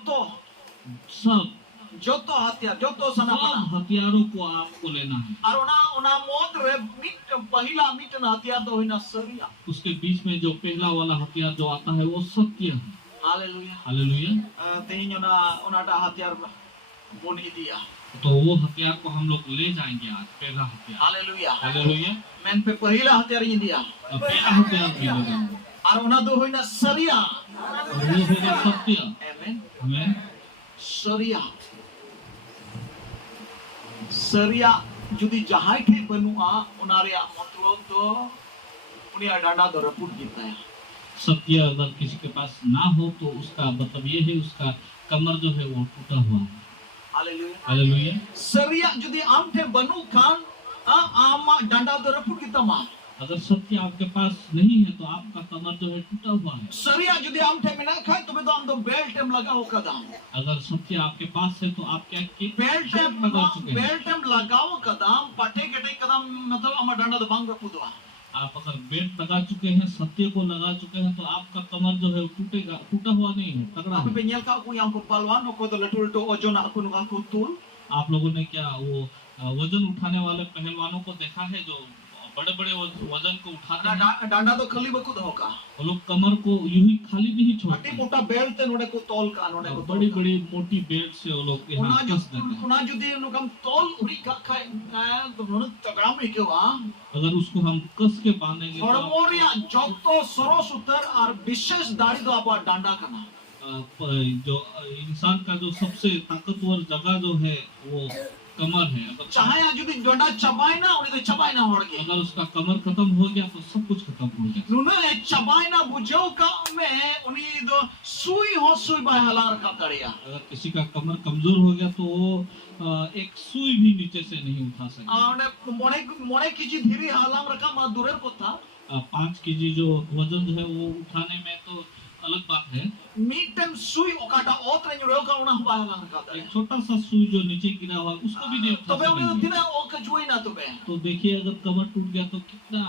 तो हथियार जो तो सना बना हथियारों को आपको लेना है। और उना मोद रे मिट पहिला मिट ना हथियार तो हुई ना सरिया उसके बीच में जो पहला वाला हथियार जो आता है वो सत्य है। Hallelujah hallelujah. तेहिं उना हथियार बोनी दिया तो वो हथियार को हम लोग ले जाएंगे आज। पहला हथियार। Hallelujah hallelujah. मैंने पे पहिला हथियार ये दिया पहला हथियार ले जाएंगे और उना दो हुई ना सरिया और वो होगा सत्य। आमीन आमीन। सरिया सरिया जुदी जहां के बनुआ उनारिया मतलब तो उन्हें डांडा दो रपुट जीता है। सत्य अगर किसी के पास ना हो तो उसका मतलब ये है उसका कमर जो है वो टूटा हुआ है। Hallelujah hallelujah. सरिया जुदी आम थे बनु खान आम डांडा दो रपुट जीता मा अगर सत्य आपके पास नहीं है तो आपका कमर जो है टूटा हुआ है। सरिया जुदी आम थे मिना खाए तो हम तो बेल्ट टेम लगाओ कदम अगर सत्य आपके पास है तो आप क्या की बेल्ट टेम लगा चुके हैं। बेल्ट टेम लगाओ कदम पटे गटे कदम मतलब हम डांडा दो बांग रपुदवा आप अगर बेल्ट लगा चुके हैं सत्य को लगा चुके हैं तो आपका कमर जो है टूटेगा। टूटा हुआ नहीं है, तगड़ा Aku है। penyel ka aku yang kepalwan aku to latul to ojo na aku nuka kutul आप लोगों ने क्या वो वजन उठाने वाले पहलवानों को देखा है जो बड़े बड़े वजन को उठाते हैं? danda to khali baku do ka वो लोग कमर को यूं ही खाली नहीं छोड़ते। ati mota belt te node ko tol ka node ko बड़ी बड़ी मोटी बेल्ट से वो लोग यहाँ कस देते हैं। una judi nukam tol uri ka khai to node tagram ike wa अगर उसको हम कस के बांधेंगे तो hormoria jotto soros utar ar bishesh dari do apa danda kana जो इंसान का जो सबसे ताकतवर जगह जो है वो कमर है। अगर चाहे judi danda chabai na uni to chabai na horge अगर उसका कमर खत्म हो गया तो सब कुछ खत्म हो गया। nuna chabai na bujau ka me uni do sui ho sui bai halar ka kariya अगर किसी का कमर कमजोर हो गया तो वो एक सुई भी नीचे से नहीं उठा सकता। मोने किसी धीरे हालाम रखा मा दूर को था 5 केजी जो वजन जो है वो उठाने में तो अलग बात है। मीटम सुई ओकाटा ओत्र न्यूरो का उना हालाम रखा था एक छोटा सा सुई जो नीचे गिरा हुआ उसको भी नहीं उठा तबे उन्हें सकेंगे। दिना ओ कजुई ना तबे तो देखिए अगर कमर टूट गया तो कितना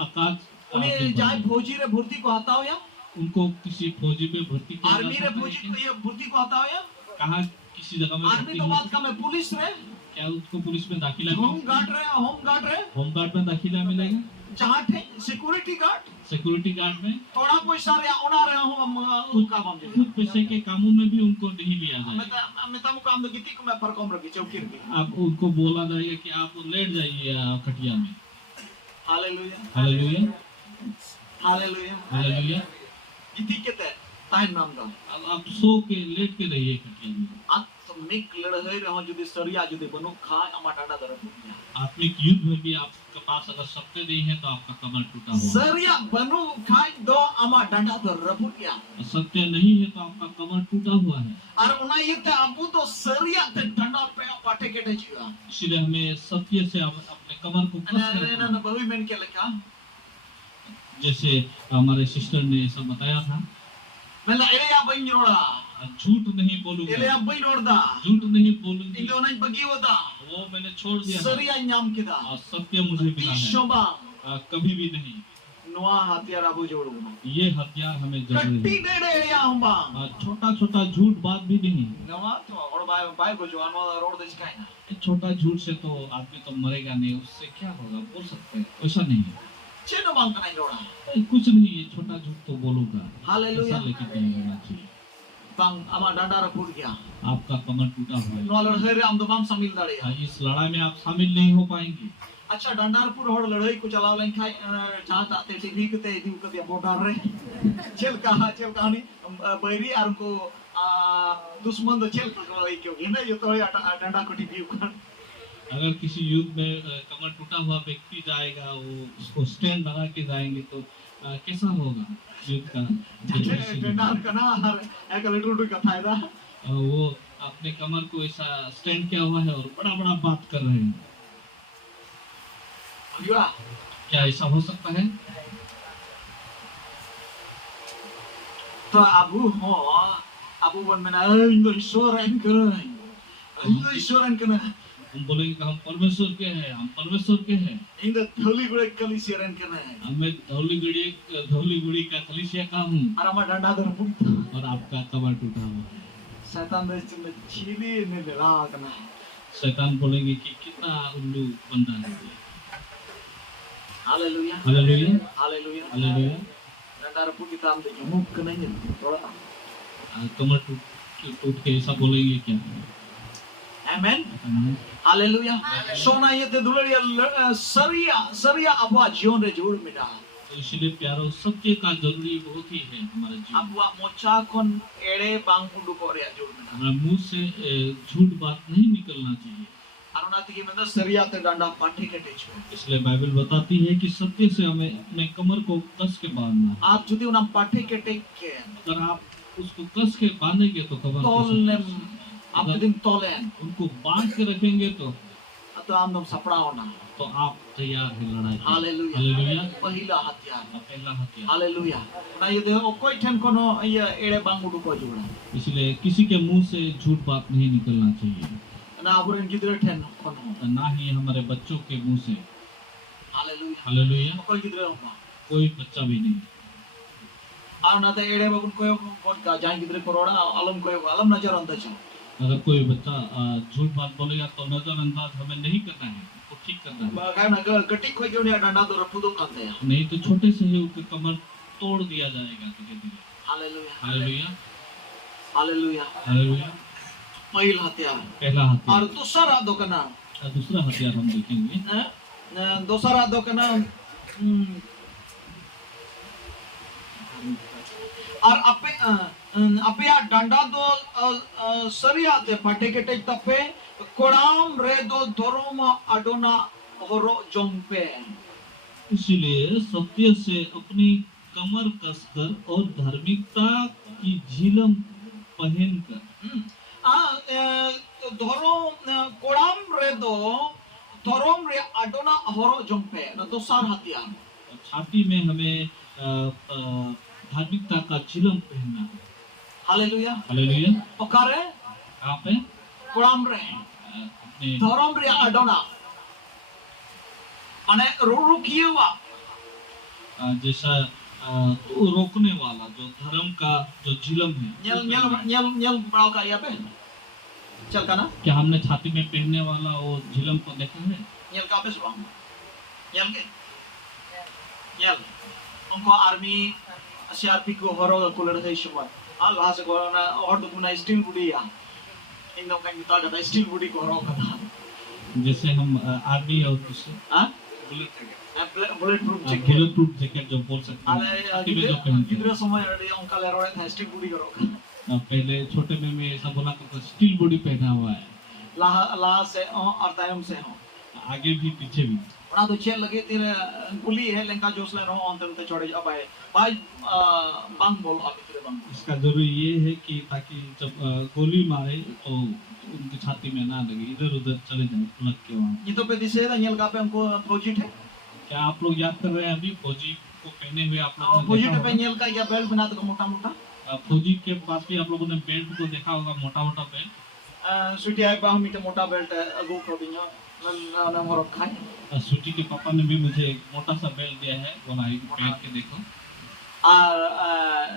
आकाश उन्हें जाय फौजी रे भर्ती को हटाओ या उनको किसी फौजी में भर्ती किया आर्मी रे जा सकता है फौजी क्या? ये भर्ती को हटाओ या कहाँ किसी जगह में आर्मी भर्ती तो हो बात का मैं पुलिस रे क्या उसको पुलिस में दाखिला होम गार्ड रे होमगार्ड में दाखिला मिलेगा जहाँ थे सिक्योरिटी गार्ड सिक्योरिटी गार्ड में थोड़ा पैसा रे ओना रे हम उनका काम दे खुद पैसे के कामों में भी उनको नहीं लिया मैं जाएगा मैं तब काम दे गीती को मैं पर कम रखी चौकी रखी आप उनको बोला जाएगा कि आप लेट जाइए खटिया में हालेलुया हालेलुया हालेलुया हालेलुया गीती के ते ताइन नाम दा अब आप सो के लेट के रहिए खटिया में आत्मिक लड़ाई रहो जुदी सरिया जुदी बनो खा अमा डांडा दर आत्मिक युद्ध में भी आपके पास अगर सत्य नहीं है तो आपका कमर टूटा होगा सरिया बनो खाई दो अमा डांडा दर रबुया सत्य नहीं है तो आपका कमर टूटा हुआ है और उना ये ते अबू तो सरिया ते डांडा पे पाटे के जिया इसलिए हमें सत्य से अपने कमर को कस के ना रखना ना बहु मेन के लका जैसे हमारे सिस्टर ने सब बताया था मेला एले या बइन रोड़ा झूठ नहीं बोलूंगा एले या बइन रोड़ा झूठ नहीं बोलूंगी इंदो नहीं बगी होता वो मैंने छोड़ दिया सरिया न्याम किदा और सत्य मुझे मिला है शोभा कभी भी नहीं नुआ हथियार अबू जोड़ू ये हथियार हमें जरूरी कट्टी है डेडे या हुंबा छोटा छोटा झूठ बात भी नहीं नवा तो और बाय को जो अनवा रोड दे काय ना छोटा झूठ से तो आदमी तो मरेगा नहीं उससे क्या होगा बोल सकते हैं ऐसा नहीं है चेनो मांग नहीं जोड़ा कुछ नहीं है छोटा झूठ तो बोलूंगा हालेलुया ऐसा लेकिन नहीं होना चाहिए बांग अमा डांडा रे फूट गया आपका कमर टूटा हुआ है नो लड़ाई रे हम दबाम शामिल दाड़े इस लड़ाई में आप शामिल नहीं हो पाएंगे अच्छा डंडारपुर होड़ लड़ाई को चलाव लें खाई चाहत आते टीवी के ते दी के बॉर्डर रे चल कहानी बैरी आर को दुश्मन तो चल का लड़ाई क्यों ना ये तो डंडा को टीवी कर अगर किसी युद्ध में कमर टूटा हुआ व्यक्ति जाएगा वो उसको स्टैंड लगा के जाएंगे तो कैसा होगा युद्ध का डंडार का ना हर एक लिटर का फायदा वो अपने कमर को ऐसा स्टैंड किया हुआ है और बड़ा बड़ा बात कर रहे हैं क्या ऐसा हो सकता है तो अबू बन में ना इंदो ईश्वरन करे हम बोलेंगे कि हम परमेश्वर के हैं हम परमेश्वर के हैं इंदो धौली गुड़े कलिसियरन करे मैं धौली गुड़ी का कलीसिया का हूँ और हमारा डंडा दर फूटा और आपका कमर टूटा हुआ है शैतान देश में चीली ने लड़ा करना शैतान बोलेंगे कि कितना उल्लू बंदा है हालेलुया हालेलुया हालेलुया हालेलुया डंडा फूट की ताम देखिए मुख के नहीं है थोड़ा कमर टूट के ऐसा बोलेंगे क्या आमेन हालेलुया सोना ये ते दुलड़िया सरिया अबुआ जीवन रे जोड़ मिटा तो इसलिए प्यारो सत्य का जरूरी बहुत ही है हमारे जीवन अबुआ मोचा कोन एड़े बांग उडु को रे जोड़ मिटा हमारे मुंह से झूठ बात नहीं निकलना चाहिए अरुणाती की मतलब सरिया ते डंडा पाठी के टेच इसलिए बाइबल बताती है कि सत्य से हमें अपने कमर को कस के बांधना है आप जुदी उना पाठी के टेक के अगर आप उसको कस के बांधेंगे तो कमर तोलने आप दिन तोले उनको बांध के रखेंगे तो हम दम सपड़ा होना तो आप तैयार है लड़ाई के लिए। हालेलुया हालेलुया पहिला हथियार पहला हथियार हालेलुया ना ये देखो कोई ठन कोनो ये एड़े बांग उडु को जोड़ा इसलिए किसी के मुंह से झूठ बात नहीं निकलना चाहिए ना अबुरन गिदरे ठन कोनो ना ही हमारे बच्चों के मुंह से हालेलुया हालेलुया कोई गिदरे होगा कोई बच्चा भी नहीं और ना तो एड़े बाबू कोई कोन का जाई गिदरे कोरोड़ा अलम नजर अंदाज अगर कोई बच्चा झूठ बात बोलेगा तो नजरअंदाज हमें नहीं करना है उसको ठीक करना है बागा ना गट्टी खोई क्यों नहीं डंडा तो रफुदो करते हैं नहीं तो छोटे से ही उसके कमर तोड़ दिया जाएगा धीरे धीरे हालेलुया हालेलुया हालेलुया हालेलुया पहिला हथियार पहला हथियार और दूसरा दोकना दूसरा हथियार हम देखेंगे दूसरा दोकना और अपे डंडा दो सरिया ते फटे के टेक तपे कोड़ाम रे दो धरोमा अडोना होरो जोंपे इसलिए सत्य से अपनी कमर कसकर और धार्मिकता की झिलम पहनकर धरो कोड़ाम रे दो धरोम रे अडोना होरो जोंपे न दूसरा हथियार छाती में हमें धार्मिकता का झिलम पहनना है हालेलुया हालेलुया ओकारे आप हैं कोड़ाम रे अपने धरोम रे अडोना माने रुकिएवा जैसा रोकने वाला जो धर्म का जो झिलम है न्यल बड़ाव का यहाँ पे चल का ना क्या हमने छाती में पहनने वाला वो झिलम को देखा है? nyel ka pe sebang nyel ke nyel onko army CRP ko horo ko lada semua Allah se ko na order tu na steel body ya एकदम कहीं बता जाता स्टील बॉडी को हरो का जैसे हम आर्मी और दूसरे हां बुलेट प्रूफ जैकेट जो बोल सकते हैं छाती में जो पहनते हैं। गिद्रा समय अरे उनका ले रहा है स्टील बॉडी करो का पहले छोटे में मैं ऐसा बोला करता स्टील बॉडी पहना हुआ है, ला से और तायम से हो आगे भी पीछे भी। ना तो छे लगे तेरे गुली है लेंका जोश ले रहो अंतर ते छोड़े अब आए भाई बांग बोल अभी तेरे बांग इसका जरूरी ये है कि ताकि जब गोली मारे तो उनकी छाती में ना लगे, इधर उधर चले जाए लग के वहाँ। ये तो पे दिसे था nyel का पे हमको प्रोजेक्ट है क्या आप लोग याद कर रहे हैं अभी फौजी को पहने हुए आप लोगों ने प्रोजेक्ट देखा पे होगा? nyel का या बेल्ट बना तो मोटा मोटा फौजी के पास भी आप लोगों ने बेल्ट को देखा होगा, मोटा मोटा बेल्ट। सुटी आई बा हम मोटा बेल्ट अगो को दियो ना मोर खाए सूटी के पापा ने भी मुझे एक मोटा सा बेल्ट दिया है, वो नाई पहन के देखो। और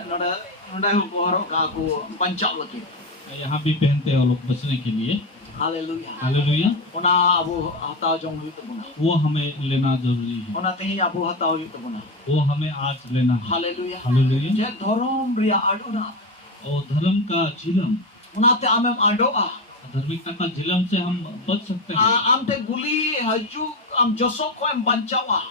नोडा नोडा को हरो का को पंचाव लगे यहाँ भी पहनते हैं वो लोग बचने के लिए। Hallelujah hallelujah. ओना अबो हताव जोंग हुई तो बुना वो हमें लेना जरूरी है, ओना तेही अबो हताव हुई तो बुना वो हमें आज लेना है। Hallelujah hallelujah. जे धर्म रिया आडोना और धर्म का झिलम, ओनाते आमेम आडोआ धार्मिकता का झिलम से हम बच सकते हैं। आमते गुली हजू आम जसो को एम बंचावा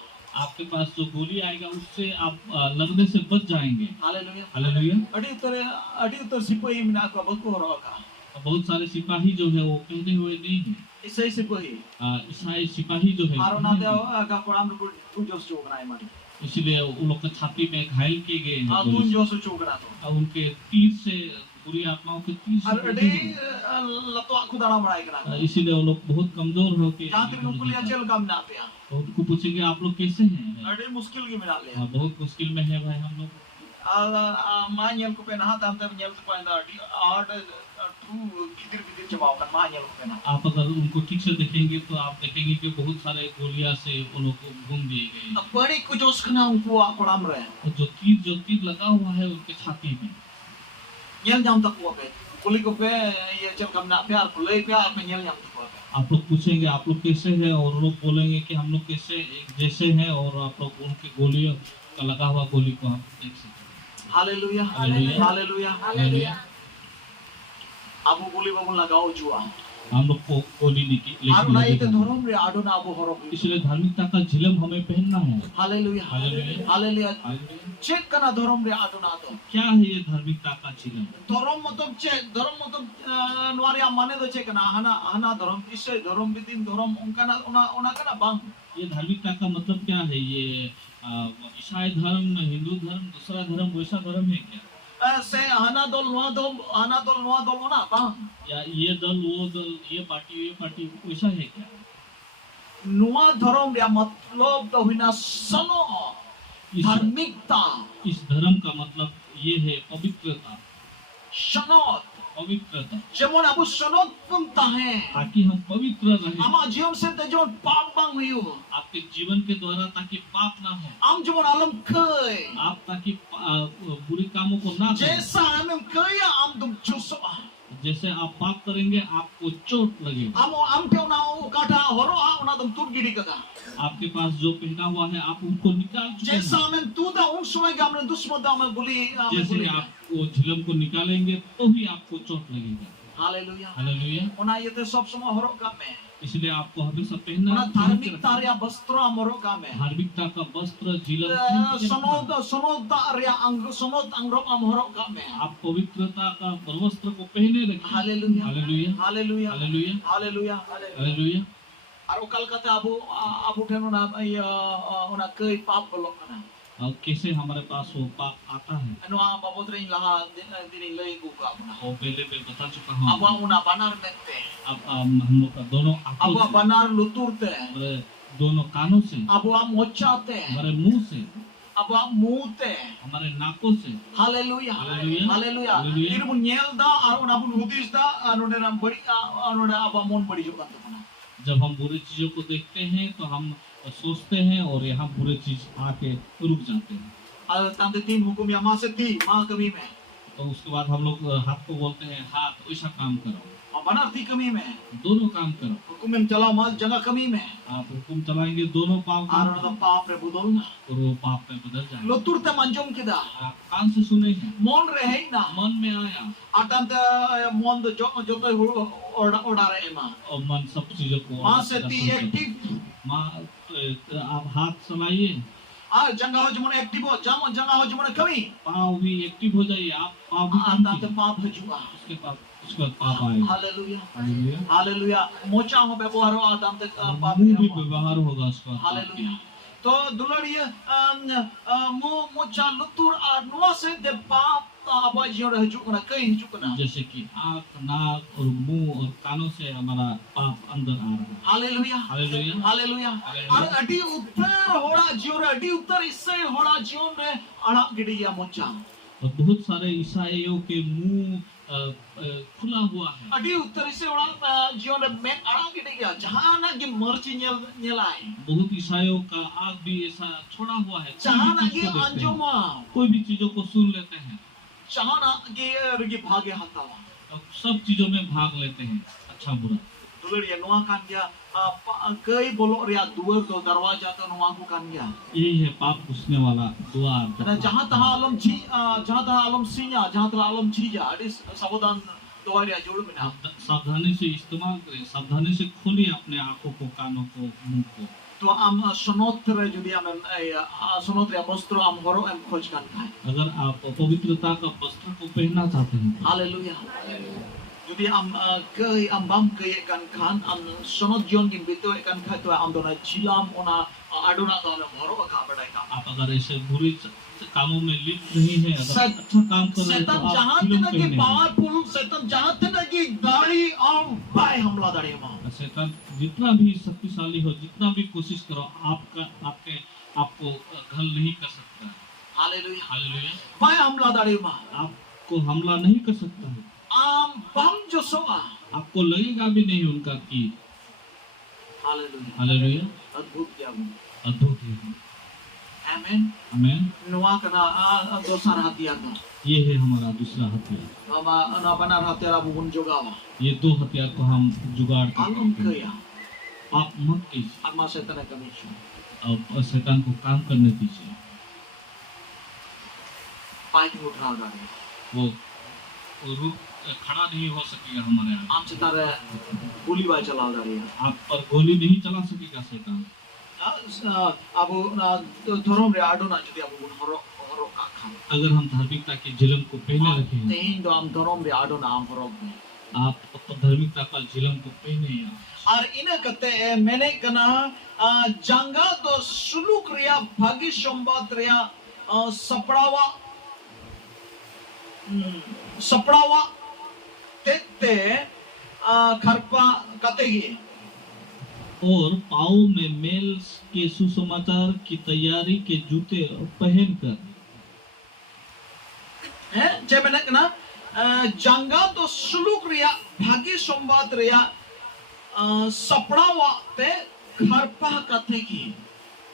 आपके पास जो गोली आएगा उससे आप लगने से बच जाएंगे। Hallelujah hallelujah. अड़ी उतर सिपाही मिना को बको हरो का बहुत सारे सिपाही जो है वो पहने हुए नहीं है, इससे सिपाही ईसाई सिपाही जो है आरो वो ना नहीं दे है। का कोराम को जोस जो बनाए मारी इसीलिए उन लोग के छाती में घायल किए गए हैं आ गोली तुम से। जोस चोकरा तो और उनके तीर से बुरी आत्माओं के तीर से अरे लगे हैं। लतो आखु दाना बनाए करा इसीलिए वो लोग बहुत कमजोर होके जहां तक नुकुली अचल काम ना आते हैं तो उनको पूछेंगे आप लोग कैसे हैं? अरे मुश्किल की मिला ले बहुत मुश्किल में है भाई हम लोग। मा nyel ko pena tam tam nyel ko pena di art tu gidir चबाव कर मा nyel ko pena आप अगर उनको ठीक से देखेंगे तो आप देखेंगे कि बहुत सारे गोलियां से वो लोग को घूम दिए गए हैं। बड़ी को जोस खना उनको आकोड़ाम रहे और जो तीर लगा हुआ है उनके छाती में, nyel jam tak ko pe कुली को पे ये चल कम ना पे और कुली पे आप nyel jam tak ko pe आप लोग पूछेंगे आप लोग कैसे हैं और लोग बोलेंगे कि हम लोग कैसे एक जैसे हैं, और आप लोग उनकी गोलियों का लगा हुआ गोली को आप देख सकते हैं। Hallelujah hallelujah. Hallelujah hallelujah. अबो गोली बाबू लगाओ जुआ हम लोग को गोली आरो ना इते लेकिन धर्म रे आडो ना अबो हरो इसलिए धार्मिकता का झिलम हमें पहनना है। Hallelujah hallelujah. Hallelujah hallelujah. Check करना धर्म रे आडो ना तो क्या है ये धार्मिकता का झिलम? धर्म मतलब चेक धर्म मतलब नवारिया माने तो चेक ना हना हना धर्म इससे धर्म बिदिन धर्म उनका ना उना का ना बांग ये धार्मिकता का मतलब क्या है? ये ईसाई धर्म, हिंदू धर्म, दूसरा धर्म वैसा धर्म है क्या? से हना दल नवा दल ना बांग या ये दल वो दल, ये पार्टी वैसा है क्या? नवा धर्म रे मतलब तो हुना सनो धार्मिकता इस धर्म का मतलब ये है पवित्रता। सनोत पवित्रता जेमन अबो सनोत पुनता है ताकि हम पवित्र रहें आमा जीवन से ते जो पाप बांग हुयो आपके जीवन के द्वारा, ताकि पाप ना हो आम जेमन आलम कय आप, ताकि बुरे कामों को ना करें। जैसा हम कय आम तुम चुसो जैसे आप पाप करेंगे आपको चोट लगेगा। आम क्यों ना वो काटा हरो आ उना तुम तुर गिड़ी कगा आपके पास जो पहना हुआ है आप उनको निकाल चुके जैसा हैं। हम तू दा उन समय के हमने दुश्मन दा में गुली जैसे आप वो झिलम को निकालेंगे तो ही आपको चोट लगेगा। Hallelujah hallelujah. उना ये ते सब समय हरो का में इसलिए आपको हमेशा पहनना उना है। धार्मिकता रे वस्त्र हमरो का में धार्मिकता का वस्त्र झिलम सनोद रे अंग सनोद अंगरो हमरो का में आप पवित्रता का वस्त्र को पहने रखिए। Hallelujah hallelujah. Hallelujah hallelujah. Hallelujah hallelujah. आरो कलकत्ता अबो ठेनो ना उना कई पाप बोलो ना और कैसे हमारे पास वो पाप आता है नोआ बाबत रे लहा दिन लई गु का अपना वो पहले मैं बता चुका हूँ। अब उना बनार मेते अब हम लोग का दोनों आंखों अब से, बनार लुतुरते हमारे दोनों कानों से, अब हम मोचाते हमारे मुंह से, अब हम मुंहते हमारे नाकों से। Hallelujah hallelujah. Hallelujah hallelujah. इरबु नेल दा और उना बुन हुदिस दा अनुने नाम बड़ी अनुने अब मन बड़ी जो कंत बना जब हम बुरी चीजों को देखते हैं तो हम सोचते हैं और यहाँ बुरी चीज आके रुक जाते हैं। al tante tin hukum yang masih ti ma kami me तो उसके बाद हम लोग हाथ को बोलते हैं हाथ ऐसा काम करो। banar ti kami में दोनों काम करो। hukum em chala mal janga kami में आप हुक्म चलाएंगे दोनों पाप काम aron da paap re budol na और वो पाप में बदल जाएंगे। lutur te manjom kida आप कान से सुने हैं, mon re hei na मन में आया atam te mon do joto order ema और मन सब चीजों को ma se ti active माँ आप हाथ चलाइए, janga ho jemon active ho janga ho jemon kami पाँव भी एक्टिव हो जाइए। आप पाँव भी काम atam te कीजिए, paap hajua उसके बाद पाप आएगा। hallelujah hallelujah. hallelujah mocha ho ব্যবহার ho atam te paap मुंह भी व्यवहार होगा उसका। hallelujah तो दुलारिया मोचा लुतुर आ नुआ से दे पाप आवाज यो रह जुकना कहीं जुकना जैसे कि आँख, नाक और मुंह और कानों से हमारा पाप अंदर आ रहा है। Hallelujah hallelujah. हालेलुया और अडी उत्तर होड़ा जीवन अडी उत्तर इससे होड़ा जीवन रे अड़ा गिडिया मोचा और बहुत सारे ईसाइयों के मुंह खुला हुआ है। अडी उत्तर इससे होड़ा जीवन रे में अड़ा गिडिया जहां ना कि मर्ची नेलाए बहुत ईसाइयों का आँख भी ऐसा छोड़ा हुआ है, जहां ना कोई भी कि चीज़ को देखते हैं, अंजुमा कोई भी चीजों को सुन लेते हैं जहां ना कि रगी भागे हतावा और सब चीजों में भाग लेते हैं, अच्छा बुरा। दुलारिया नुआ कान गया कई बोलो रिया दुआर तो दरवाजा तो नुआ को कान गया यही है पाप घुसने वाला द्वार। ना जहां तहां आलम सीना जहां तहां आलम छीजा अडी सावधान दोरिया जोड़ में ना सावधानी से इस्तेमाल करें, सावधानी से खोलिए अपने आंखों को, कानों को, मुंह को। तो आम सनोत्र जुदी आम सनोत्र वस्त्र आम हरो एम खोज कान खाए अगर आप पवित्रता का वस्त्र को पहनना चाहते हैं, हालेलुया जुदी आम कई आम बम कई कान खान आम सनोत जोन किन बितो कान खाए तो आम दोना चिलाम ओना आडोना तो हरो का बड़ाई का आप अगर ऐसे बुरे कामों में लिप्त नहीं है, अगर अच्छा काम कर रहे हैं तो शैतान आप जहां फिल्म तक कि पहने। पावरफुल शैतान जहां तक कि दाढ़ी और बाय हमला दाढ़ी मां शैतान जितना भी शक्तिशाली हो, जितना भी कोशिश करो, आपको घल नहीं कर सकता है। Hallelujah hallelujah. बाय हमला दाढ़ी मां आपको हमला नहीं कर सकता है, आम बम जो सोआ आपको लगेगा भी नहीं उनका कि हालेलुया हालेलुया। अद्भुत क्या अद्भुत है। आमेन आमेन। नुआ कना दोसर हथियार ना ये है हमारा दूसरा हथियार। बाबा ना बनार हथियार अब गुण जोगावा ये दो हथियार को हम जुगाड़ कर आलम सकते हैं। कया आप मत कीजिए अम्मा शैतान कमी छु और शैतान को काम करने दीजिए। पाइक उठा गाड़ी वो रुक खड़ा नहीं हो सकेगा हमारे आगे। आम चितारे गोली बाय चला गाड़ी आप पर गोली नहीं चला सकेगा शैतान। अब ना धर्म रे आडो ना जुदी अब गुण हरो हरो का खान अगर हम धार्मिकता की झिलम को पहने रखे हैं, तेहिं दो आम धर्म रे आडो ना आम हरो आप धार्मिकता का झिलम को पहने हैं। और इना कते मैंने कना जंगा तो सुलूक रिया भागी संबाद रिया सपड़ावा तेते खरपा कतेगी और पाँव में मेल के सुसमाचार की तैयारी के जूते पहनकर है जे मैंने कना जंगा तो सुलूक रिया भागी संबाद रिया सपड़ावा ते खरपा कतेगी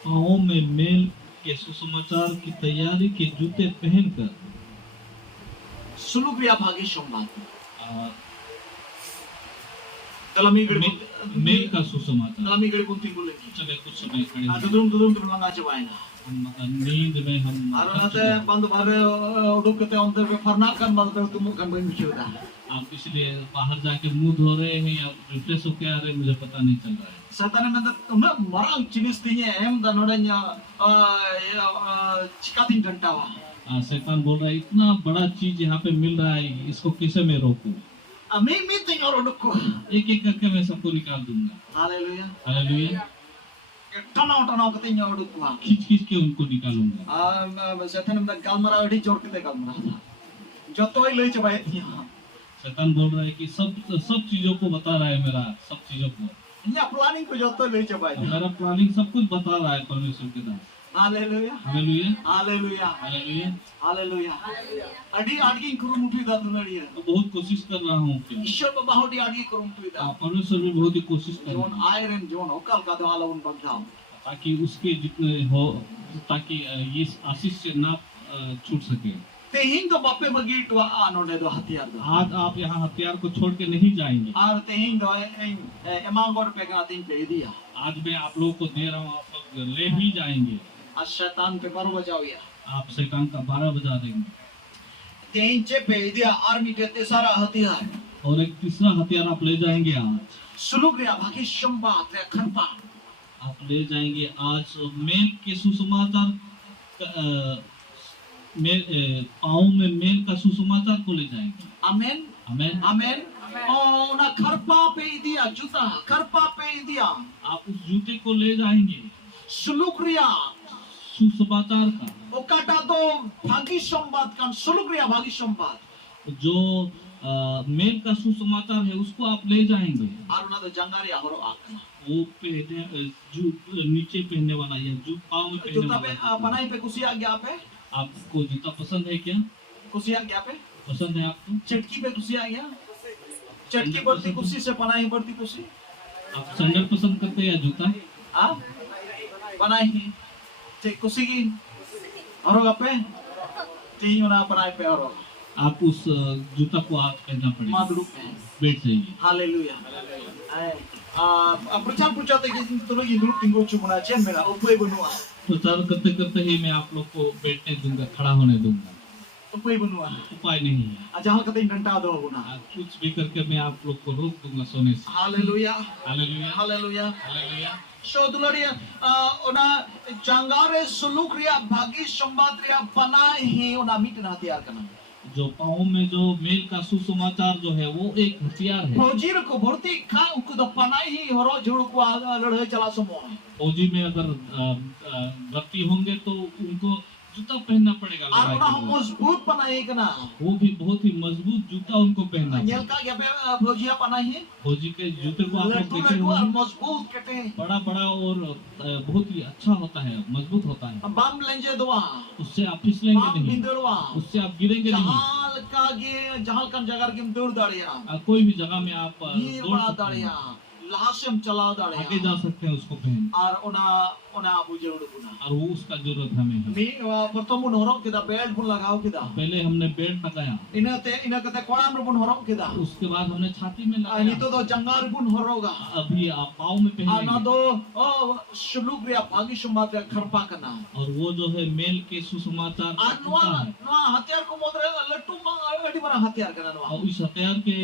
पाँव में मेल के सुसमाचार की तैयारी के जूते पहनकर सुलूक रिया भागी संबाद आ, dalam मेल का सुसमाचार। dalam minggu pun tinggal lagi. चले कुछ समय खड़े Tudung tu belanga coba ina. नींद में हम Aru nate bantu bare uduk kete onte be farna kan bantu tumu kan boy michu dah. आप इसलिए बाहर जाके मुंह धो रहे हैं या रिफ्रेश होके आ रहे हैं, मुझे पता नहीं चल रहा है। Satane mende tumme marang jenis tinya em dan odanya cikatin gantawa. शैतान बोल रहा है इतना बड़ा चीज यहाँ पे मिल रहा है, इसको कैसे मैं रोकूं? Aming meeting or uduk ko. एक एक करके मैं सबको निकाल दूंगा। Hallelujah. Hallelujah. Tanau katanya uduk ko. खींच के उनको निकालूंगा। Satane mende galmara adi jor kete galmara. Jotoi lei coba ya. शैतान बोल रहा है कि सब चीजों को बता रहा है, मेरा सब चीजों को Ini planning ko jotoi lei coba ya. मेरा प्लानिंग सब कुछ बता रहा है परमेश्वर के दास। Hallelujah. Hallelujah. Hallelujah. Hallelujah. Hallelujah. Adi adgi kurumutu ida tunari. तो बहुत कोशिश कर रहा हूँ कि Ishwar baba hodi adgi kurumutu ida. परमेश्वर भी बहुत ही कोशिश कर रहा John है iron John okal ka do alawun bagdam. ताकि उसके जितने हो, ताकि ये आशीष से ना छूट सके। तेहिं दो बापे बगी टुआ नोडे दो हथियार दो आज आप यहाँ हथियार को छोड़ के नहीं जाएंगे। आर तेहिं दो एमांगोर पे का तीन पे दिया आज मैं आप लोगों को दे रहा हूँ, आप लोग ले भी जाएंगे। आज शैतान पे पर बजाओ या आप शैतान का 12 बजा देंगे। तेहिं चे पे दिया आर्मी के ते सारा हथियार और एक तीसरा हथियार आप ले जाएंगे आज। सुलुक रिया भागी शंबात रे खरपा आप ले जाएंगे आज मेल के सुसमाचार, पाँव में मेल का सुसमाचार को ले जाएंगे। आमेन आमेन। आमेन ओ ना खरपा पे दिया जूता खरपा पे दिया आप उस जूते को ले जाएंगे सुलुक रिया सुसमाचार का, ओ काटा तो भागी शंबात का सुलुक रिया भागी शंबात जो मेल का सुसमाचार है उसको आप ले जाएंगे। और ना तो जंगारी आरो आखना वो पहने नीचे पहनने वाला या जो पाँव में पहनने जूता पे वाला। बनाई पे कुसिया गया पे आपको जूता पसंद है क्या? कुसिया गया पे पसंद है आपको? चटकी पे कुसिया गया चटकी बढ़ती कुर्सी से बनाई बढ़ती कुर्सी आप सैंडल पसंद करते हैं या जूता? हाँ बनाई ही ठीक कुर्सी की और पे तीन ना बनाई पे और आप उस जूता को आप पहनना पड़ेगा। मादरुक बैठ जाइए। हालेलुया प्रचार प्रचार तक तो लोग इंद्रुक तिंगो चुमना चेन मेरा उपाय बनुआ प्रचार करते करते ही मैं आप लोग को बैठने दूंगा, खड़ा होने दूंगा। उपाय बनुआ उपाय नहीं है। जहां कतई डंटा दो गुना कुछ भी करके मैं आप लोग को रोक दूंगा सोने से। Hallelujah hallelujah hallelujah hallelujah. शो दुलरिया ओना जंगारे सुलुक रिया भागी संवाद रिया बना ही ओना मीटना तैयार करना जो पाँव में जो मेल का सुसमाचार जो है वो एक हथियार है। फौजीर को भर्ती खा उनको तो पनाई ही हरो झुड़ को लड़ाई चला समो फौजी में अगर भर्ती होंगे तो उनको जूता पहनना पड़ेगा। और ओना मजबूत पनाई कना वो भी बहुत ही मजबूत जूता उनको पहनना नेल है। का गया पे फौजिया पनाई है फौजी के जूते को आप लोग लटू देखे लटू और होंगे, मजबूत कटे बड़ा बड़ा और बहुत ही अच्छा होता है, मजबूत होता है। बम लेंजे दुआ उससे आप फिसलेंगे बम नहीं, बिंदुवा उससे आप गिरेंगे नहीं। जहाल का गे जहाल का जगह के दूर दाड़िया कोई भी जगह में आप ये दौड़ बड़ा सकते हैं, दाड़िया लाशम चला आगे दाड़िया जा सकते हैं उसको पहन। और ओना ओना अबू जरूर गुना और वो उसका जरूरत हमें है। मी प्रथम बुन हरो किदा बेल्ट बुन लगाओ किदा पहले हमने बेल्ट लगाया, इना कते कोड़ाम रो बुन हरो किदा उसके बाद हमने छाती में अनि लगाया। तो जंगार बुन हरोगा अभी आप पाँव में आना पहनेंगे। दो ओ शुलुक रिया भागी संवाद रे खरपा करना और वो जो है मेल के सुसमाचार का अनवा जूता है। नवा हथियार को मोदरे लट्टू अड़ी बड़ा हथियार करना नवा और इस हथियार के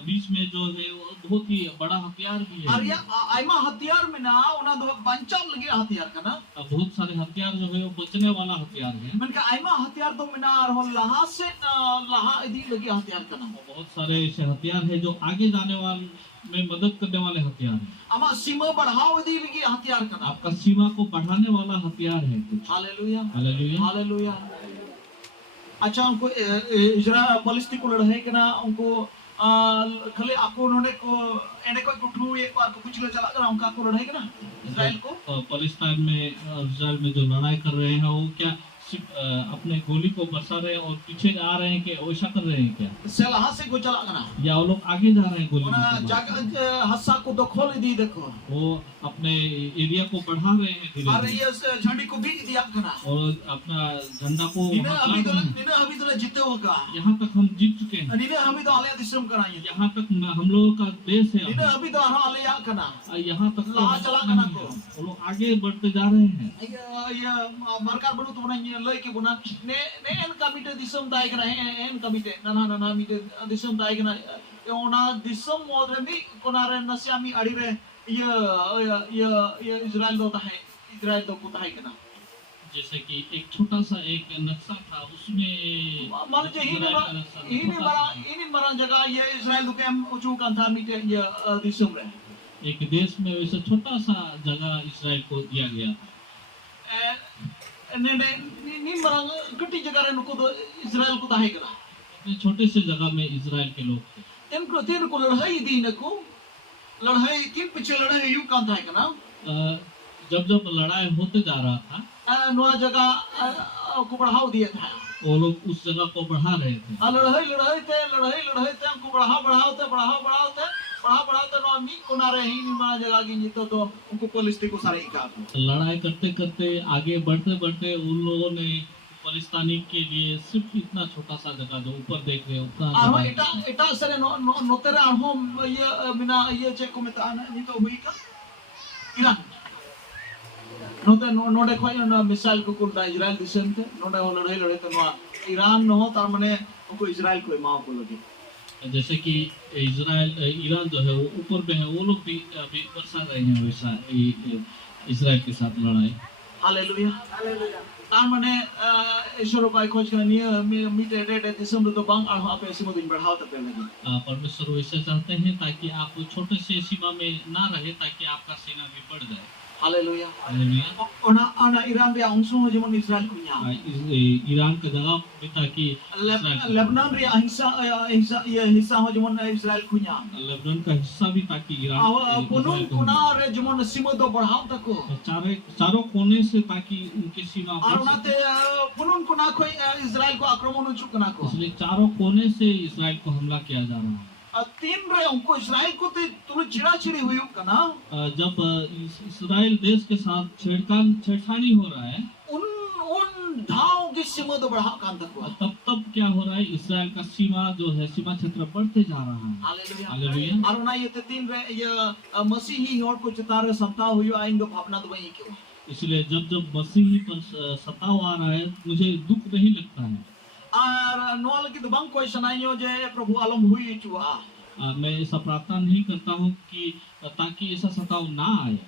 बीच में जो है वो बहुत ही बड़ा हथियार भी है। और या आइमा हथियार में ना ओना दो बंचाव लगे हथियार करना बहुत सारे हथियार जो है वो बचने वाला हथियार है। मन का आइमा हथियार तो मिना और हो लहा से लहा इदी लगे हथियार करना और बहुत सारे ऐसे हथियार है जो आगे जाने वाले में मदद करने वाले हथियार है। अमा सीमा बढ़ाओ इदी लगे हथियार करना आपका सीमा को बढ़ाने वाला हथियार है कुछ। हालेलुया हालेलुया हालेलुया अच्छा उनको इजराइल पलिस्ती को लड़ाई करना उनको खाली आपको उन्होंने को एने कोई कुटू एक बार को कुछ ले चला कर उनका को लड़ाई करना इजराइल को पाकिस्तान में इजराइल में जो लड़ाई कर रहे हैं वो क्या सिर्फ अपने गोली को बरसा रहे हैं और पीछे आ रहे हैं कि वैसा कर रहे हैं क्या? सेलाहा से को चला करना या वो लोग आगे जा रहे हैं गोली ओना के साथ? जग हस्सा को तो खोल दी देखो वो अपने एरिया को बढ़ा रहे हैं धीरे और धीरे ये झंडी को भी दिया करना और अपना झंडा को निने वहाँ अभी गाड़ तो रहे हैं। निने अभी तो जीते होगा यहाँ तक हम जीत चुके हैं। निने अभी तो आले दिसम कराई यहाँ तक हम लोगों का देश है। निने अभी तो हरा आले या करना यहाँ तक तो ला चला करना को वो लोग आगे बढ़ते जा रहे हैं। ये मरकार बनु तो बनाई लय के बना ने एन कमिटे दिसम दाय करा एन कमिटे नाना नाना मिटे दिसम दाय करा ओना दिसम मोदरे मी कोनारे नसियामी अड़ी रे ये इजराइल दो है इजराइल दो को है करना जैसे कि एक छोटा सा एक नक्शा था उसमें मान लीजिए इनी बड़ा जगह ये इजराइल दो के हम उचू कंथा मिटे ये दिसम रे एक देश में वैसे छोटा सा जगह इजराइल को दिया गया था। ने नी बड़ा गट्टी जगह रे नुको दो इजराइल को है करा इतने छोटे से जगह में इजराइल के लोग थे। तीन को लड़ाई दी न को लड़ाई तीन पीछे लड़ाई यू काम था करना जब लड़ाई होते जा रहा था नया जगह को बढ़ाव दिया था वो लोग उस जगह को बढ़ा रहे थे। लड़ाई थे हमको बढ़ाते नो मी कोनारे ही निमा जगह की तो उनको पुलिस को सारे का लड़ाई करते करते आगे बढ़ते बढ़ते उन लोगों ने फलिस्तानी के लिए सिर्फ इतना छोटा सा जगह जो ऊपर देख रहे हैं उतना Arho जगह ita sare notere arho ye mina ye che ko meta na ni to hui ka Iran node khoi na missile ko kul da Israel disem te node hol lade te no Iran no tar mane ko Israel ko ma ko lage जैसे कि इजराइल ईरान जो है वो ऊपर में है, वो लोग भी अभी बरसा रहे हैं वैसा इजराइल के साथ लड़ाई। Hallelujah tar mane ishoro bai khoj kana ni mi te de disem to bang arho ape simo din बढ़ाओ त पे lage परमेश्वर वैसे चाहते हैं ताकि आप छोटे से सीमा में ना रहे, ताकि आपका सेना भी बढ़ जाए। Hallelujah hallelujah. ona Iran re angso ho jemon Israel ko nya Iran का जगह भी ताकि Lebanon re हिस्सा हो जमन इजराइल खुnya लेबनान का हिस्सा भी ताकि ईरान पुनून कुना रे जमन सीमा तो बढ़ाव तको चारों कोने से ताकि उनकी सीमा बढ़ और नाते पुनून कुना कोई इजराइल को आक्रमण उचुक ना को इसलिए चारों कोने से इजराइल को हमला किया जा रहा है। तीन रे उनको इजराइल को तुम चिड़ाचिड़ी हुई कना जब इस्राइल देश के साथ छेड़खानी हो रहा है उन धाव की सीमा तो बढ़ाव कान तको तब क्या हो रहा है, इस्राइल का सीमा जो है सीमा क्षेत्र बढ़ते जा रहा है। हालेलुया। और ना ये तीन रे ये मसीही और को चितारे सत्ता हुई आइंदो भावना तो वही क्यों, इसलिए जब मसीही पर सताव आ रहा है मुझे दुख नहीं लगता है। और नॉल की तो बंग कोई सुनाइयो जे प्रभु आलम हुई चुआ मैं ऐसा प्रार्थना नहीं करता हूँ कि ताकि ऐसा सताव ना आए।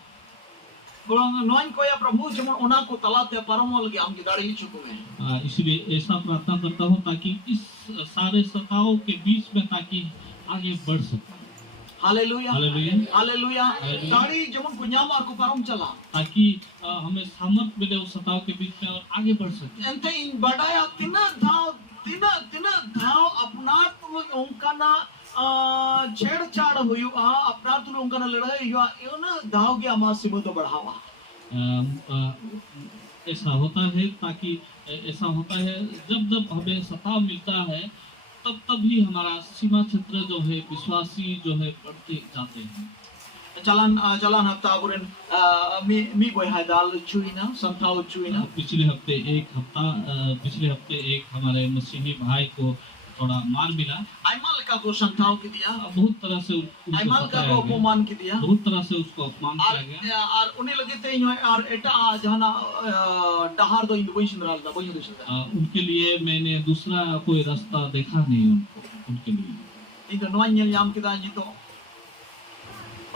नॉइन को या प्रभु जमन ओना को तलाते परमोल के हम की दाढ़ी ही चुकू में इसलिए ऐसा प्रार्थना करता हूँ ताकि इस सारे सताव के बीच में ताकि आगे बढ़ सके। हालेलुया हालेलुया हालेलुया दाढ़ी जमन को न्याम को परम चला ताकि हमें सामर्थ मिले उस सताव के बीच में और आगे बढ़ सके। एंते इन बड़ाया तिना धाव अपना तुम उनका ना छेड़छाड़ हुई अपना तुम उनका ना लड़ाई हुआ यो ना धाव की आमा सीमा तो बढ़ावा ऐसा होता है ताकि ऐसा होता है जब हमें सताव मिलता है तब ही हमारा सीमा क्षेत्र जो है विश्वासी जो है बढ़ते जाते हैं। चलन हफ्ता बुरन मी बोय हादाल चुइना संताव चुइना पिछले हफ्ते एक हमारे मसीही भाई को थोड़ा मार मिला। आइमाल का को संताव की दिया बहुत तरह से आइमाल का को अपमान की दिया बहुत तरह से उसको अपमान किया गया और उन्हें लगे थे और एटा जहाना डहार दो इंदु बंशिंद्राल दा बंयु दिशा उनके लिए मैंने दूसरा कोई रास्ता देखा नहीं उनके लिए इन नोanyel nyam kita jito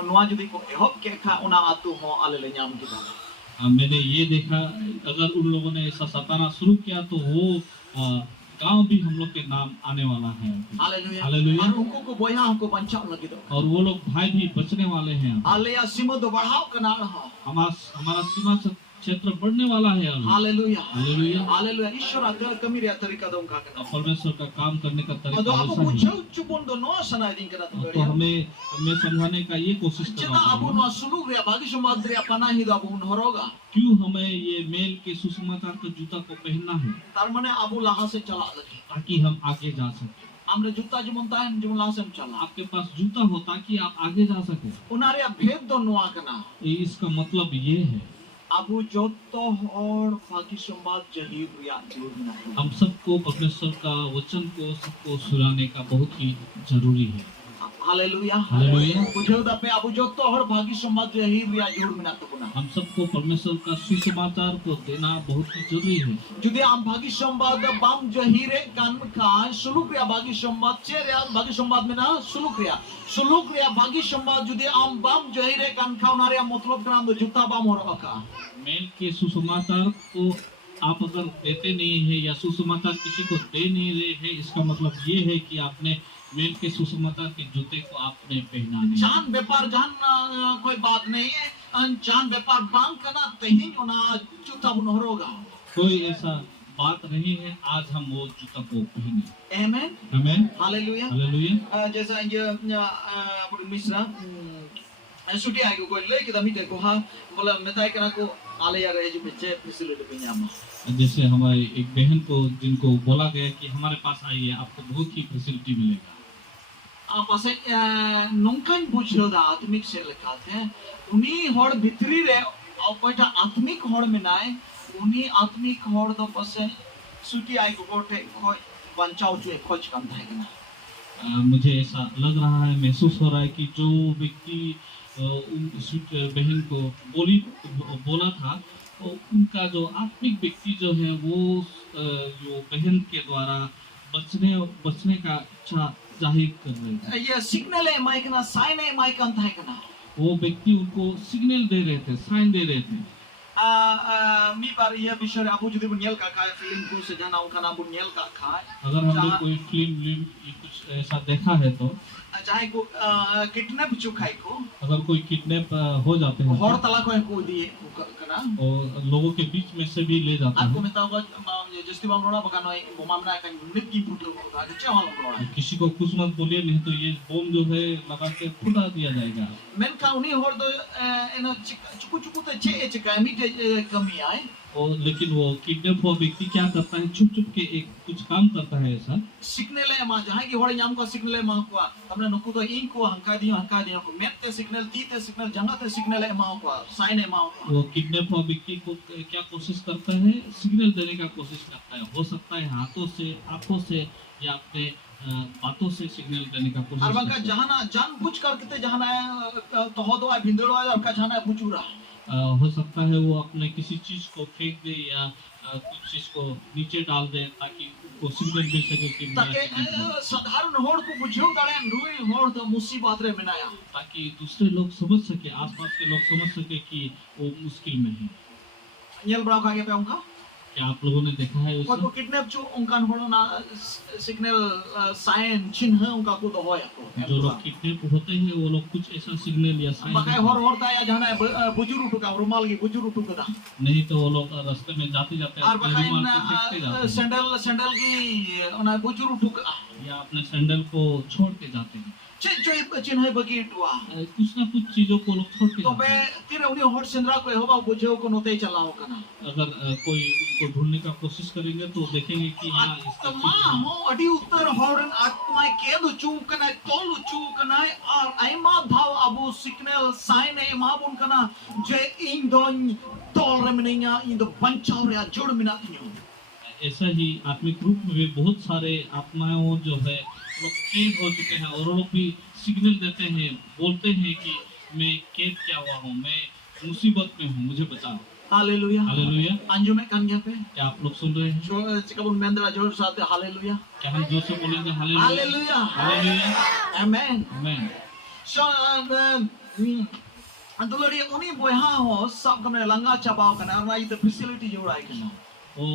नोआ जुदी को एहब के खा उना आतु हो आले ले nyam kita मैंने ये देखा अगर उन लोगों ने ऐसा सताना शुरू किया तो वो गांव भी हम लोग के नाम आने वाला है। Hallelujah hallelujah. और उनको को बोया हमको बचाव लगी दो और वो लोग भाई भी बचने वाले हैं। हालेलुया सीमा तो बढ़ाओ कनाल हो हमारा सीमा क्षेत्र बढ़ने वाला है। हालेलुया हालेलुया हालेलुया ईश्वर अगर कमी रे तरीका दो का परमेश्वर का काम करने का तरीका तो आप ऐसा पूछो चुपन दो नो सना दिन करा तो हमें समझाने का ये कोशिश कर जना अब नो सुलूक रे भागी समाज रे अपना ही दो उन हरोगा क्यों हमें ये मेल के सुसमाचार का जूता को पहनना है तार माने अब लाहा से चला लगे ताकि हम आगे जा सके। हमरे जूता जमनता है जमला से चला आपके पास जूता हो ताकि आप आगे जा सके। उनारे भेद दो नुआ कना इसका मतलब ये है अबु जोतो और फाकी संवाद जहीब या जोड़ना हम सबको परमेश्वर का वचन को सबको सुनाने का बहुत ही जरूरी है। Hallelujah hallelujah. बुझो दा पे अबु जोतो और फाकी संवाद जहीब या जोड़ना तो बना हम सबको परमेश्वर का सुसमाचार को देना बहुत ही जरूरी है। जुदि आम भागी संवाद बाम जहीरे कान का सुलूक या भागी संवाद चेरिया भागी संवाद में ना सुलूक या भागी संवाद जुदि आम बाम जहीरे कान खाउनारे मतलब करा दो जूता बाम हो रखा मेल के सुसमाचार को आप अगर देते नहीं है या सुसमाचार किसी को दे नहीं रहे हैं इसका मतलब ये है कि आपने मेल के सुसमाचार के जूते को आपने पहना नहीं। जान व्यापार जान कोई बात नहीं है जान व्यापार बांग करना तहीं ना जूता बुनहरोगा कोई ऐसा बात नहीं है आज हम वो जूता को पहने। आमेन आमेन हालेलुया हालेलुया। जैसा ये मिश्रा सुटी आगे कोई ले कि दमी देखो हाँ बोला मेताई करना को आले या गए जो बच्चे पिछले दुनिया में जैसे हमारे एक बहन को जिनको बोला गया कि हमारे पास आइए आपको बहुत ही फैसिलिटी मिलेगा। आप ऐसे नौकन बुझो दा आत्मिक से लिखाते हैं उन्हीं होड़ भितरी रे और कोई टा आत्मिक होड़ में नाए उन्हीं आत्मिक होड़ तो पसे suti ai ko te khoi banchao chu khoi kam thai kana मुझे ऐसा लग रहा है, महसूस हो रहा है कि जो व्यक्ति उस बहन को बोला था, तो उनका जो आत्मिक व्यक्ति जो है वो जो बहन के द्वारा बचने का इच्छा जाहिर कर रहे थे। ye signal e mai kana sign e mai kan thai kana वो व्यक्ति उनको सिग्नल दे रहे थे, साइन दे रहे थे। mi bar ye bishore abu jodi bun yel ka khai film ko se jana unkana bun yel ka khai अगर हमने कोई फिल्म कुछ ऐसा देखा है तो चाहे को किडनैप chu khai ko अगर कोई किडनैप हो जाते हैं hor tala ko ko diye kana और लोगों के बीच में से भी ले जाते aku हैं। minta ko justi bang rona bakano bomam na kan nip ki putu ko ga che wala rona किसी को कुछ मत बोलिए, नहीं तो ये बम जो है लगा के फुटा दिया जाएगा। men ka uni hor do eno chuku chuku te che e chika mi te kami ai और लेकिन वो किडनैप हुआ व्यक्ति क्या करता है, छुप छुप के एक कुछ काम करता है ऐसा। signal e ma jahan ki hor nyam ko signal e ma ko tamne nuku to in ko hanka diyo ko met te signal ti te signal janga te signal e ma ko sign e ma ko वो किडनैप हुआ व्यक्ति को क्या कोशिश करता है, सिग्नल देने का कोशिश करता है। हो सकता है हाथों से, आंखों से या अपने बातों से सिग्नल देने का कोशिश ar bang करता ka है। jahana jan buch kar kete jahana to ho do ai bindro ai ar ka jahana buchura हो सकता है वो अपने किसी चीज को फेंक दे या कुछ चीज को नीचे डाल दे ताकि उसको सिग्नल मिल सके कि मैं take accident हूँ। sadharan hor ko bujheu dare nui hor do musibat re menaya ताकि दूसरे लोग समझ सके, आसपास के लोग समझ सके कि वो मुश्किल में है। nyel bra ka ge pe unka क्या आप लोगों ने देखा है ko उसे? kidnap chu unkan hor na signal sign chin unka ko do hoya जो लोग किडनैप होते हैं वो लोग कुछ ऐसा सिग्नल या sign bakai hor hor ta ya jahana bujuru tu ka rumal gi bujuru tu ka नहीं तो वो लोग रास्ते में जाते जाते ar अपने bakai रुमाल को फेंकते जाते हैं sandal gi ona bujuru tu ka या अपने सैंडल को छोड़ के जाते हैं। che choi chin hai bagi tua कुछ ना कुछ चीजों को लोग छोड़ के to जाते be हैं। tire uni hor sendra ko hoba bujheu ko note chalao kana अगर कोई उनको ढूंढने का कोशिश करेंगे तो देखेंगे कि हाँ इसका ma ho adi uttar horan atmai ke du chu kana tolu chu kana ar ai ma dhaw abu signal sign e ma bun kana je in don tol remenya in do banchau re jod mina tinyo ऐसा ही आत्मिक रूप में भी बहुत सारे आत्माओं जो है लोग कैद हो चुके हैं और वो लोग भी सिग्नल देते हैं, बोलते हैं कि मैं कैद क्या हुआ हूँ, मैं मुसीबत में हूँ, मुझे बचाओ। hallelujah hallelujah. anjume kan ya pe क्या आप लोग सुन रहे हैं? jo chikabun mendra jor sate hallelujah क्या हम जोर से बोलेंगे हालेलुया? hallelujah hallelujah. amen आमीन। so andolari uni boyha ho sab kamne langa chabao kana ar mai the facility jorai kana वो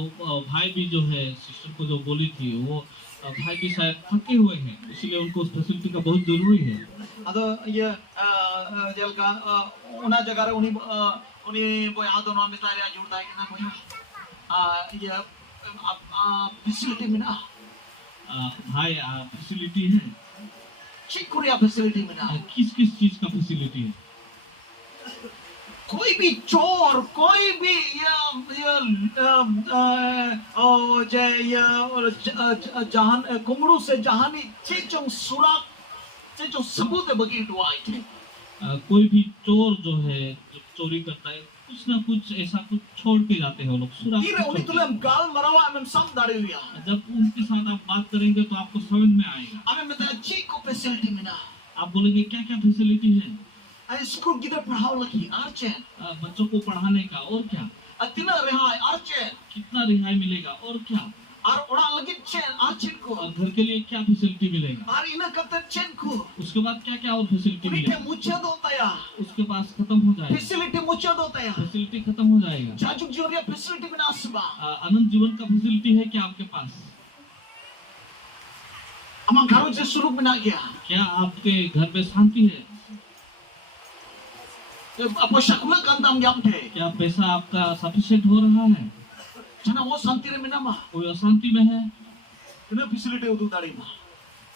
भाई भी जो है सिस्टर को जो बोली थी वो भाई भी शायद थके हुए हैं, इसलिए उनको फैसिलिटी का बहुत जरूरी है। ado ye jel ka ona jaga re uni boyha dono mitare jurda kana boyha ye facility mina भाई फैसिलिटी है, chikuria facility mina किस किस चीज का फैसिलिटी है? कोई भी चोर कोई भी जहान कुमड़ू से जहानी चेचों सुराग चेचों सबूत बगी दुआई थे कोई भी चोर जो है जो चोरी करता है कुछ ना कुछ ऐसा कुछ छोड़ के जाते हैं वो लोग सुराग तीरे को उन्हीं छोड़ तुलम गाल मरावा हम सब दाढ़ी लिया के। जब उनके साथ आप बात करेंगे तो आपको समझ में आएगा। हमें मतलब ची को फैसिलिटी मिला आप बोलेंगे क्या क्या फैसिलिटी है? आई स्कूल किधर पढ़ाओ लगी आर्चे बच्चों को पढ़ाने का, और क्या अतिना रिहाई आर्चे कितना रिहाई मिलेगा, और क्या और उड़ा लगी चेन आर्चे को और घर के लिए क्या फैसिलिटी मिलेगा, और इन्हें करते चेन को उसके बाद क्या क्या और फैसिलिटी उन्हें मिलेगा। मुझे दोता या उसके पास खत्म हो जाएगा, फैसिलिटी मुझे दोता या फैसिलिटी खत्म हो जाएगा। जाजुक जोरिया फैसिलिटी में नासबा अनंत जीवन का फैसिलिटी है क्या आपके पास? अमंग घरों से शुरू में ना गया क्या आपके घर में शांति है? apa syakula kantam yang the क्या पैसा आपका सफिशिएंट हो रहा है? jana wo santi re minama कोई अशांति में है? kena facility udu dari ma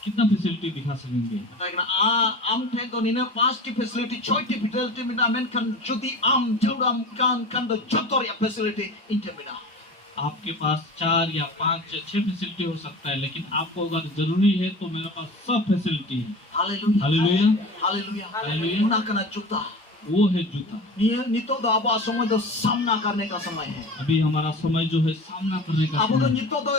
कितना फैसिलिटी दिखा सकेंगे? ta kena am the to nina pass ti facility choi ti facility mina men kan jodi am jodam kan the jotor ya facility inte mina आपके पास 4 या 5 या 6 फैसिलिटी हो सकता है, लेकिन आपको अगर जरूरी है तो मेरे पास सब फैसिलिटी है। hallelujah hallelujah. hallelujah hallelujah. una kana juta वो है जूता। नितो दो अब समय दो सामना करने का समय है। अभी हमारा समय जो है सामना करने का अब तो समय है। नितो दो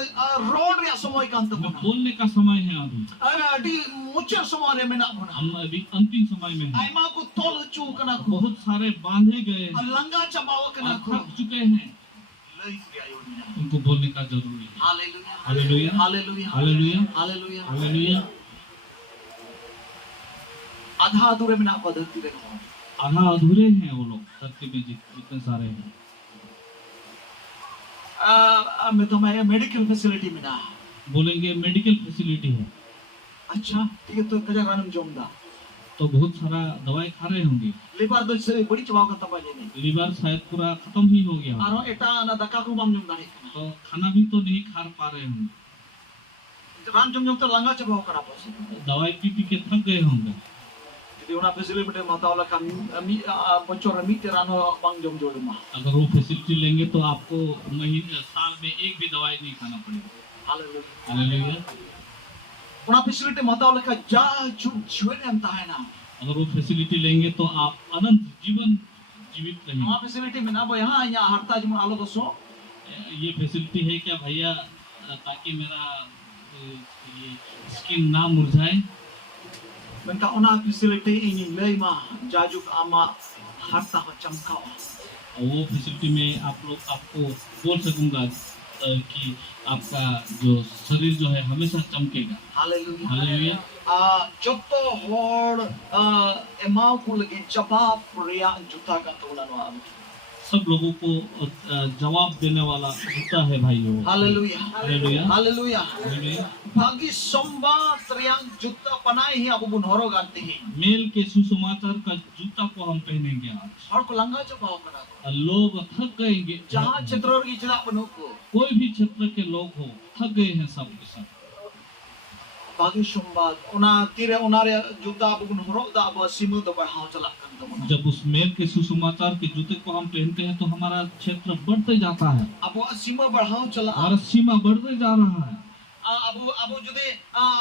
रोड रे समय कांत हमें बना बोलने का समय है अभी। अरे अडी मुचे समय रे में ना बना हम अभी अंतिम समय में हैं। आइमा को तोल चू कना को बहुत सारे बांधे गए हैं, लंगा चबाव कना और को थक चुके हैं। लई दिया यो मिना उनको बोलने का जरूरी है। Hallelujah hallelujah, hallelujah hallelujah, hallelujah hallelujah. आधा अधूरे में ना पद्धति रे आधा अधूरे हैं वो लोग धरती में जितने सारे हैं। मैं तो मैं मेडिकल फैसिलिटी में ना बोलेंगे मेडिकल फैसिलिटी है, अच्छा ठीक है तो कजा गानम जोमदा तो बहुत सारा दवाई खा रहे होंगे। लेबार दो से बड़ी चबाव का तबा जेने लीवर शायद पूरा खत्म ही हो गया, आरो एटा ना दका को बम जोम दारे तो खाना भी तो नहीं खा पा रहे होंगे। राम जोम तो लंगा चबाव करा बस दवाई पी पी के थक गए होंगे। jadi una facility mataula kan bocor mi terano bang jom jol ma अगर वो फैसिलिटी लेंगे तो आपको महीने साल में एक भी दवाई नहीं खाना पड़ेगा। haleluya hallelujah. una facility mataula ka ja chuan am tahena अगर वो फैसिलिटी लेंगे तो आप अनंत जीवन जीवित una रहेंगे। facility में ना भाई हाँ यहाँ हरता जम आलो दसो ये फैसिलिटी है क्या भैया, ताकि मेरा ये स्किन ना मुरझाए। menka una facility ini lei ma jajuk ama harta ko chamkao और वो फैसिलिटी में आप लोग आपको बोल सकूंगा कि आपका जो शरीर जो है हमेशा चमकेगा। haleluya hallelujah. joto hor emau ko lagi jawab ria juta ka tulan wa सब लोगों को जवाब देने वाला जूता है भाइयों। haleluya hallelujah, haleluya hallelujah. bagi somba triang juta panai hi abu bun horo ganti hi मेल के सुसमाचार का जूता को हम पहनेंगे आज। और को लंगा चबाव करा और लोग थक गएंगे, जहाँ क्षेत्र की चला बनो को कोई भी क्षेत्र के लोग हो थक गए हैं सब के सब। bagi somba una tire unare juta abu bun horo da ba simu da ba haw chala kan to जब उस मेल के सुसमाचार के जूते को हम पहनते हैं तो हमारा क्षेत्र बढ़ते जाता है, abu simu ba haw chala हमारा सीमा बढ़ते जा रहा है।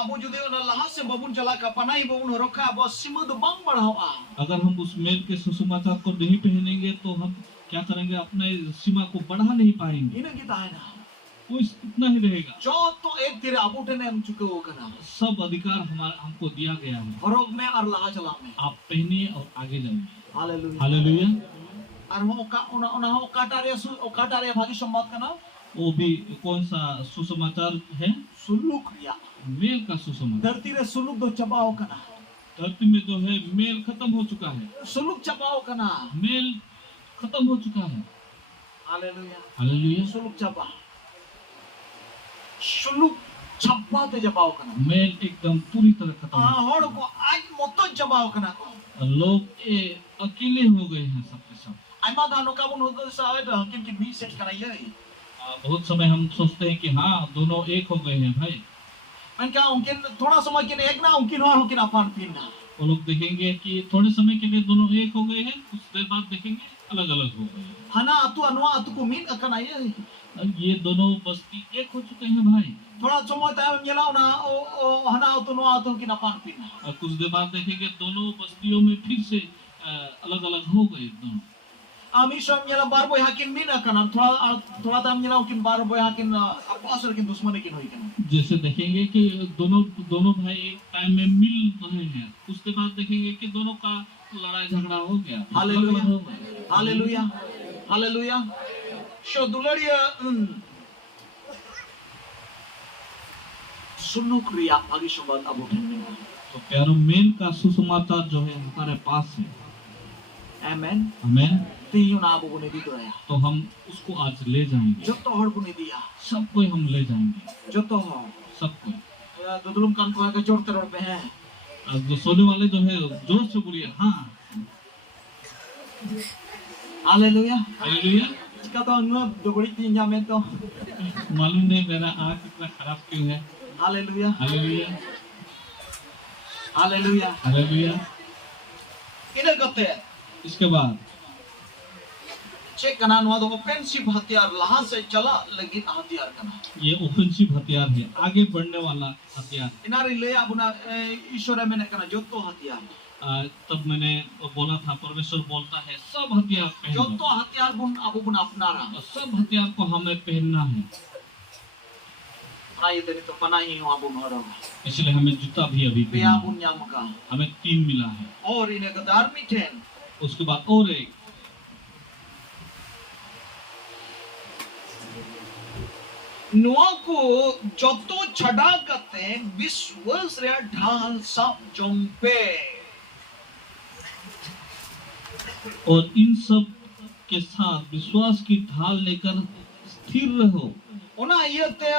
abu jude una laha se babun chala ka panai babun horo ka abu simu do bang badhaw अगर हम उस मेल के सुसमाचार को नहीं पहनेंगे तो हम क्या करेंगे, अपने सीमा को बढ़ा नहीं पाएंगे। ina kita hai na वो इतना ही रहेगा। jo to ek tire abu tene am chuke ho kana सब अधिकार हमारा हमको दिया गया है। horog mein ar laha chala mein आप पहनिए और आगे जाइए। haleluya hallelujah. ar ho ka una ho katare bagi sombat kana वो भी कौन सा सुसमाचार है? suluk ya मेल का सुसमाचार। धरती रे suluk do chabaw kana धरती में जो है मेल खत्म हो चुका है, suluk chabaw kana मेल खत्म हो चुका है। haleluya hallelujah. suluk chaba suluk chaba te chabaw kana मेल एकदम पूरी तरह खत्म हो hor ko aj moto chabaw kana ko चुका है। लोग अकेले हो गए हैं सबके सब। aima dano ka bun hodo sa da kin mi set kana ye बहुत समय हम सोचते हैं कि हाँ दोनों एक हो गए हैं भाई। menka mungkin thoda samay kin ek na mungkin ho kin apan pin na वो लोग देखेंगे कि थोड़े समय के लिए दोनों एक हो गए हैं, कुछ देर बाद देखेंगे अलग अलग हो गए हैं। hana atu anwa atu ko min akana ye ये दोनों बस्ती एक हो चुके हैं भाई। thoda samay tayo nyelaw na o hana atu no atu kin apan pin na और कुछ देर बाद देखेंगे दोनों बस्तियों में फिर से अलग अलग हो गए दोनों। ami som nyela bar boy hakin min akana thoda tam nyelaw kin bar boy hakin apo asal kin दुश्मनी kin hoy kana जैसे देखेंगे कि दोनों भाई एक टाइम में मिल रहे हैं, उसके बाद देखेंगे कि दोनों का लड़ाई झगड़ा हो गया। haleluya हो गया। haleluya haleluya sho dularia sunuk riya bagi sobat abu kin तो प्यारों मेल का सुसमाचार जो है हमारे पास है। amen हमें tiyo na abu ni dito ya तो हम उसको आज ले जाएंगे। joto hor ko ni dia सबको हम ले जाएंगे, joto hor सबको। dudulum kan ko ka jor teror pe hai और जो सोने वाले जो है जोर से बोलिए हाँ। haleluya hallelujah. jika to ngab dogori tinya men to मालूम नहीं मेरा आँख इतना खराब क्यों है। haleluya hallelujah, haleluya hallelujah. ina kate इसके बाद cek kana no do offensive हथियार laha se chala lagi हथियार kana ये ऑफेंसिव हथियार है, आगे बढ़ने वाला हथियार। inari le abuna ishore mene kana joto हथियार तब मैंने बोला था परमेश्वर बोलता है सब हथियार पहनो joto hatiar bun abu bun apnara. और सब हथियार को हमें पहनना है Ona yete nito panahi no abu no ro. इसलिए हमें जूता भी अभी Pia पहनना bun nyam ka. है। हमें 3 मिला है Or ine ka darmi ten. उसके बाद और एक Noa ko joto chada kate biswas re ढाल सब jompe. और इन सब के साथ विश्वास की ढाल लेकर स्थिर रहो Ona yete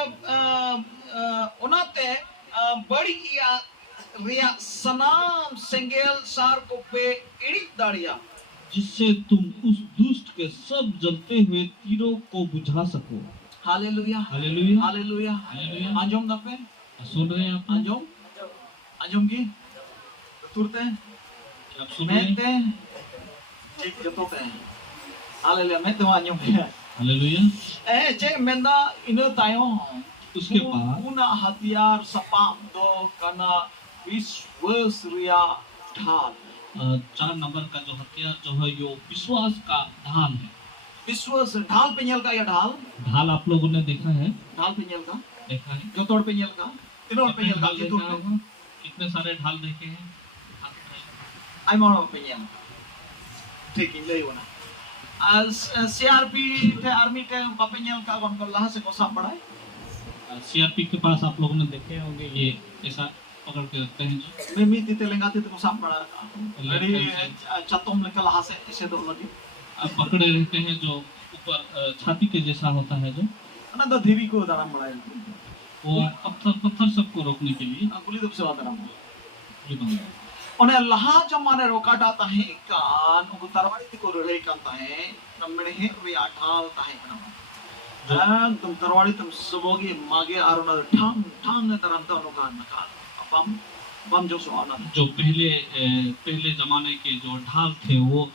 ona te badi ya ria sanam sengel sar ko pe idik daria. जिससे तुम उस दुष्ट के सब जलते हुए तीरों को बुझा सको Hallelujah. Hallelujah Hallelujah. Hallelujah Anjom dape? सुन रहे हैं आप Anjom? Anjom ki? Turte? आप सुन रहे हैं Mete? Cik joto te. Hallelujah. Mete wa anjom ki. Hallelujah Cik menda ina tayo. उसके बाद Una hatiar sapam do kana viswas ria ढाल. 4 नंबर का जो हथियार जो है यो विश्वास का ढाल है विश्वास ढाल पे nyel ka ya ढाल? ढाल आप लोगों ने देखा है ढाल पे nyel ka? देखा है Jotor pe nyel ka? Tinor pe कितने nyel ka? ढाल देखा होगा कितने सारे ढाल देखे हैं Ai mau pe nyel. Taking lay wana. As CRP te army te pa nyel ka kon ko laha se ko sap padai. CRP के पास आप लोगों ने देखे होंगे ये ऐसा पकड़ के रखते हैं जो Me mi ti te lenga ti ko sap pada. Ready chatom le ka laha se ise do lagi. पकड़े रहते हैं जो ऊपर छाती के जैसा होता है जो Ana da dhiri ko daram padai. वो पत्थर सबको रोकने के लिए Guli dup se wa daram. ये बना है। One laha jamane rokata tahe kan ugu tarwadi ti ko rele kan tahe nammene he ri athal tahe kana. तुम तरवाड़ी तुम सबोगी मागे आरोना ठांग ठांग तरम तो अनुकान नकाल अपम बम जो सुहाना जो पहले जमाने के जो ढाल थे वो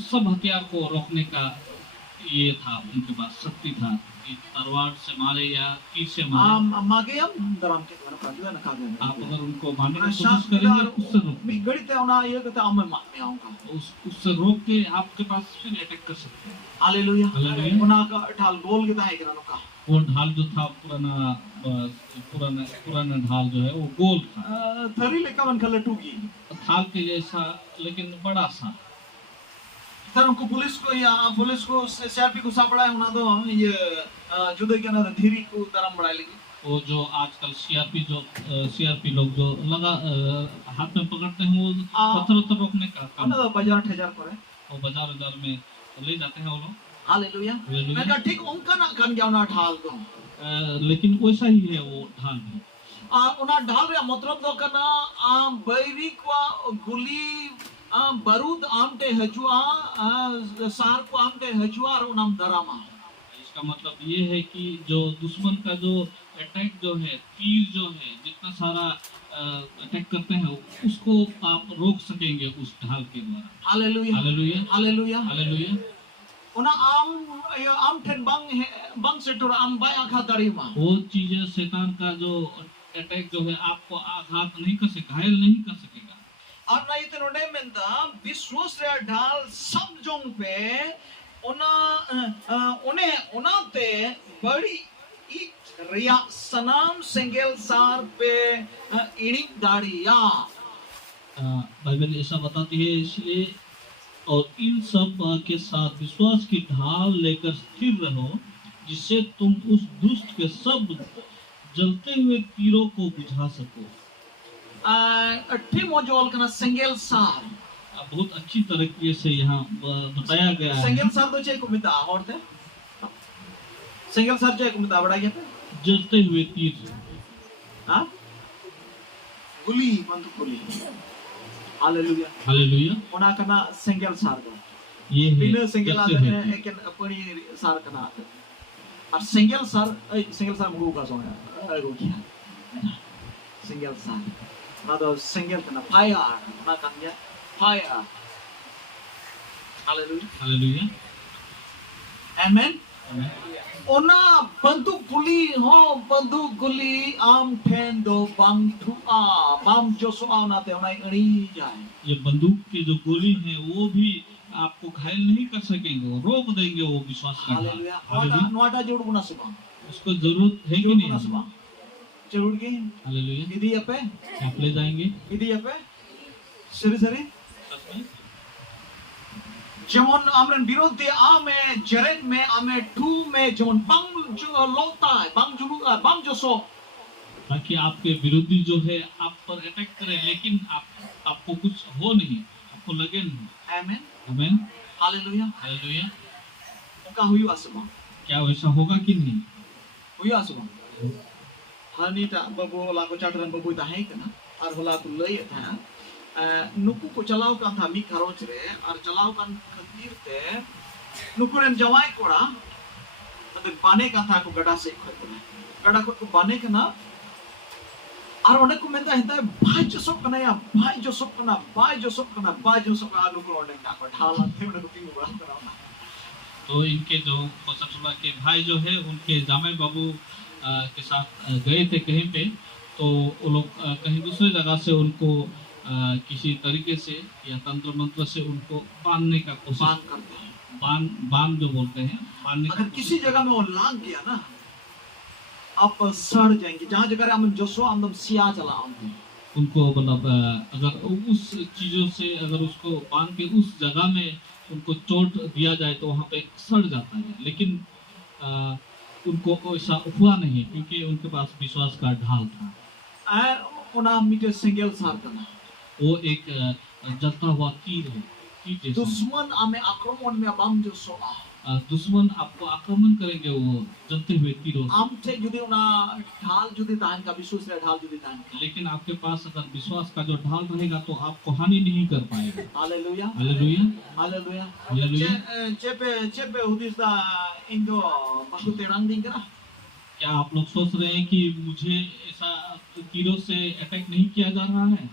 सब हथियार को रोकने का ये था उनके पास शक्ति था कि तलवार से मारे या तीर से मारे मागे हम दराम के तरफ काजू है नकाल आप अगर उनको मारने की कोशिश करेंगे उससे रोक मी गड़ी ते उना ये कहते हम मार में आऊंगा उससे रोक के आपके पास फिर अटैक कर सकते हैं हालेलुया हालेलुया उना का ढाल गोल के ताहे किना नुका वो ढाल जो था पुराना ढाल जो है वो गोल था थरी लेका मन खले टूगी थाल के जैसा लेकिन बड़ा सा तरम को पुलिस को सीआरपी को सापड़ा है उना तो ये जुदे के ना धीरी को तरम बढ़ाई लगी वो जो आजकल सीआरपी लोग जो लगा हाथ में पकड़ते हैं वो पत्थर रोकने का काम उना तो बाजार ठेजार करे वो बाजार में ले जाते हैं वो लोग हालेलुया मैं कहा ठीक उनका ना कन गया उना ढाल दो लेकिन वैसा ही है वो ढाल भी उना ढाल रे मतलब दो कना बैरी को गुली बारूद आमटे हजुआ सार को आमटे हजुआ और उनाम दरामा इसका मतलब ये है कि जो दुश्मन का जो अटैक जो है तीर जो है जितना सारा अटैक करते हैं उसको आप रोक सकेंगे उस ढाल के द्वारा हालेलुया हालेलुया हालेलुया हालेलुया उना आम ठेन बंग से टोर आम बाय आखा दरीमा वो चीजें शैतान का जो अटैक जो है आपको आघात नहीं कर सके घायल नहीं कर सकेगा और ना इतने नोडे में दा विश्वास रे ढाल सब जोंग पे उना ते बड़ी एक रिया सनाम सेंगेल सार पे इनिक दाड़िया बाइबल ऐसा बताती है इसलिए और इन सब के साथ विश्वास की ढाल लेकर स्थिर रहो जिससे तुम उस दुष्ट के सब जलते हुए तीरों को बुझा सको मौजूद करना सेंगेल सार बहुत अच्छी तरीके से यहाँ बताया गया है सेंगेल सार तो चाहिए को मिता और थे सेंगेल सार चाहिए को मिता बड़ा क्या थे जलते हुए तीर हाँ गुली बंदूक गुली हालेलुया हालेलुया उना करना सेंगेल सार को ये है बिना सेंगेल आते हैं एक अपनी सार करना और सेंगेल सार मुगु का सोना एगो किया सेंगेल सार ना तो सेंगेल करना फायर ना करना fire hallelujah hallelujah amen Ona banduk guli am ten do bang thua bam Joshua na te onai ani जाए. ये बंदूक के जो गोली है वो भी आपको घायल नहीं कर सकेंगे, वो रोक देंगे वो विश्वास का ढाल। Hallelujah. Hallelujah. Nuada juruk guna suba. उसको जरूरत है कि Juruk नहीं? guna suba. Juruk ki. Hallelujah. Idi apa? आप ले जाएंगे Idi apa? Seri. सच में? যেমন আমরা বিরোধী আমে জেরেট মে আমে টু মে যেমন বাং লোতা বাং জোসো ताकि आपके विरोधी जो है आप पर अटैक करे, लेकिन आपको कुछ हो नहीं, आपको लगे नहीं। आमेन आमीन। Hallelujah hallelujah. उनका हुआ semua क्या वैसा होगा कि नहीं? हुआ semua hanita babu lagu cataran babu tahay kana ar hola ku lay tha nuku ko chalaw kan tha mi kharoj re ar chalaw kan khatir te nuku ren jawai kora ade bane kan tha ko gada se khotna gada ko bane kana ar onde ko menta henta bhai josop kana ya bhai josop kana nuku onde ka ko dhala the onde ko tingu ba kana. तो इनके जो ससुरा के भाई जो है उनके जामे बाबू के साथ गए थे कहीं पे, तो वो लोग कहीं दूसरे जगह से उनको किसी तरीके से या तंत्र मंत्र से उनको बांधने का कोशिश करते हैं, बांध जो बोलते हैं बांधने अगर किसी जगह में वो लाग गया ना आप सड़ जाएंगे. जहाँ जगह हम जोशुआ हम सिया चलाओगे उनको, मतलब अगर उस चीजों से अगर उसको बांध के उस जगह में उनको चोट दिया जाए तो वहाँ पे सड़ जाता है, लेकिन उनको ऐसा हुआ नहीं क्योंकि उनके पास विश्वास का ढाल था। उना मीटे सिंगल सार करना वो एक जलता हुआ तीर है, तीर जैसा। दुश्मन हमें आक्रमण में बांग जोशुआ दुश्मन आपको आक्रमण करेंगे वो जलते हुए तीरों से। हम थे जुदी उना ढाल जुदी दान का विश्वास रे ढाल जुदी दान का, लेकिन आपके पास अगर विश्वास का जो ढाल रहेगा तो आपको हानि नहीं कर पाएगा। Hallelujah hallelujah. हालेलुया. हालेलुया। चेपे हुदिस दा इंदो बाकु तेरंग दिन करा. क्या आप लोग सोच रहे हैं कि मुझे ऐसा तीरों से अटैक नहीं किया जा रहा है?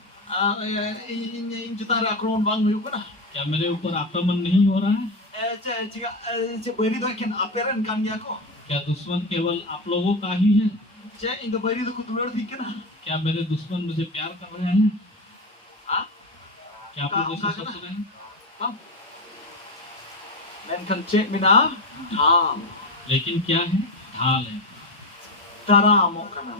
इन जुतारे आक्रमण बांग हुई करा. क्या मेरे ऊपर आक्रमण नहीं हो रहा है? बरी दो केन अपेरन कान गया को. क्या दुश्मन केवल आप लोगों का ही है? इन बरी दो कुतुलर थी केना. क्या मेरे दुश्मन मुझे प्यार कर रहे हैं? हाँ? क्या आप लोग ऐसा सोच रहे हैं? मेनकन चेक मिना ढाल. लेकिन क्या है? ढाल है। तारा मोकना.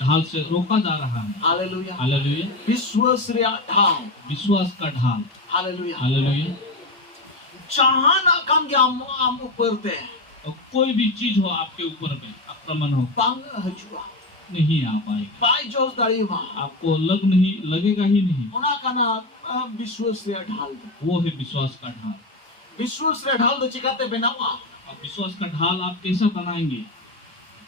ढाल से रोका जा रहा है। हालेलुया. हालेलुया। विश्वास रे ढाल. विश्वास का ढाल। हालेलुया. हालेलुया। जहां ना काम गया हम ऊपर ते और कोई भी चीज हो आपके ऊपर में आक्रमण हो बांग हजुआ नहीं आ पाएगा। बाय जोस दाड़ीवा आपको लगेगा ही नहीं। ओना काना विश्वास रे ढाल. वो है विश्वास का ढाल। विश्वास रे ढाल दो चिकाते बनावा. अब विश्वास का ढाल आप कैसे बनाएंगे?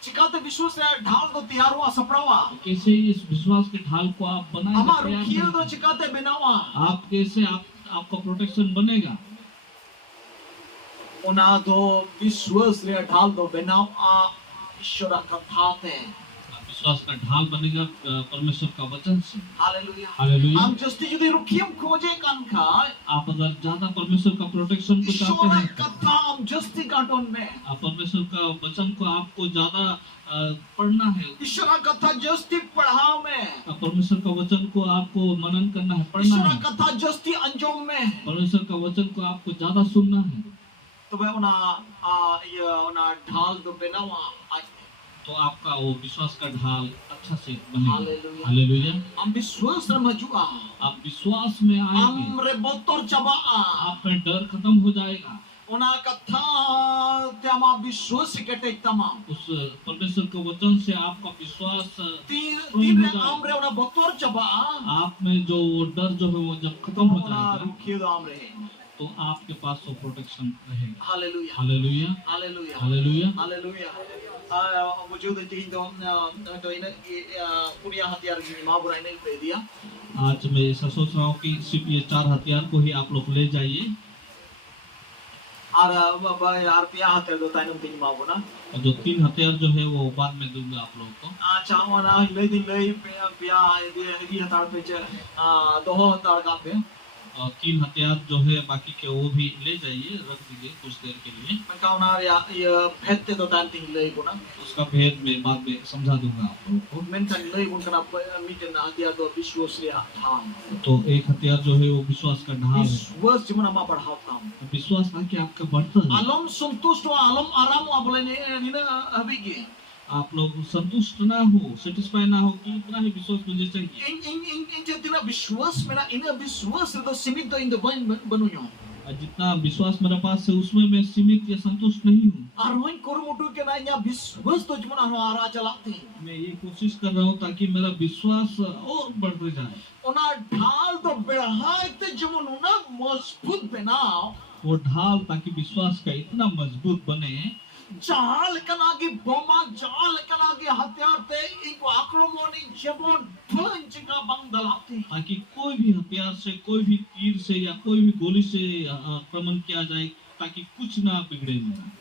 चिकाते विश्वास रे ढाल दो तैयार हुआ सपड़ावा. कैसे इस विश्वास के ढाल को आप बनाएंगे? हमार रुखिया दो चिकाते बनावा. आप कैसे आपका प्रोटेक्शन बनेगा? ओना दो विश्वास रे ढाल दो बनावा ईश्वर का थाते. विश्वास का ढाल बनेगा परमेश्वर का वचन से। हालेलुया. हालेलुया। हम जस्ती जुदी रुखियम खोजे कान का आप अगर ज्यादा परमेश्वर का प्रोटेक्शन को चाहते ईश्वर हैं, का थाम जस्ती काटोन में आप परमेश्वर का वचन को आपको ज्यादा पढ़ना है। ईश्वर का था जस्ती पढ़ाओ में. परमेश्वर का वचन को आपको मनन करना है, पढ़ना ईश्वर है। का था जस्ती अंजुम में. परमेश्वर का वचन को आपको ज्यादा सुनना है। तो वह उना ढाल दो बनावा. तो आपका वो विश्वास का ढाल अच्छा से बनेगा। हालेलुया. हालेलुया। हम विश्वास रमजुआ. आप विश्वास में आएंगे, हमरे बोतोर चबा. आप में डर खत्म हो जाएगा। उना कथा त्यामा विश्वास केटे तमाम. उस परमेश्वर के वचन से आपका विश्वास तीन हमरे उना बोतोर चबा. आप में जो वो डर जो है वो जब खत्म हो उना जाएगा रुखियो हमरे तो आपके पास वो प्रोटेक्शन रहेगा। Hallelujah. Hallelujah. Hallelujah. Hallelujah. Hallelujah. वजूद तीन तो इन पुनिया हथियार की माबुरा ने दे दिया. आज मैं ऐसा सोच रहा हूँ कि सिर्फ ये 4 हथियार को ही आप लोग ले जाइए। और यार पिया हथियार दो ताइनम तीन माबुना. और जो 3 हथियार जो है वो बाद में दूंगा आप लोगों को। अच्छा वना ले दिन ले पिया ये हताड़ पे दो हताड़ का पे 3 हथियार जो है बाकी के वो भी ले जाइए, रख दीजिए कुछ देर के लिए। Maka ona ya phete to tan ting lei bona. उसका भेद मैं बाद में समझा दूंगा आप लोगों को। Mentan lei bon kana miten hatiar do biswas ria tham. तो एक हथियार जो है वो विश्वास का ढाल है। Biswas jemon ama badhaw tam. विश्वास ताकि आपका बढ़ता है, Alam santush to alam aram abole ni na habigi. आप लोग संतुष्ट ना हो, सेटिस्फाई ना हो कि इतना ही विश्वास मुझे चाहिए। In jetina biswas mena ina biswas to simit do in the banunyo. जितना विश्वास मेरे पास है उसमें मैं सीमित या संतुष्ट नहीं हूँ। Arhoin korumotu ke na nya biswas to jemon ano ara chalati. मैं ये कोशिश कर रहा हूँ ताकि मेरा विश्वास और बढ़ते जाए। Ona dhal to bedhai te jemon una mazbut benao. वो ढाल ताकि विश्वास का इतना मजबूत बने, जाल कनागी बोमा जाल कनागी हथियार ते इनको आक्रमणी जबन पंच का बंग दलाती ताकि कोई भी हथियार से, कोई भी तीर से या कोई भी गोली से आक्रमण किया जाए, ताकि कुछ ना बिगड़े।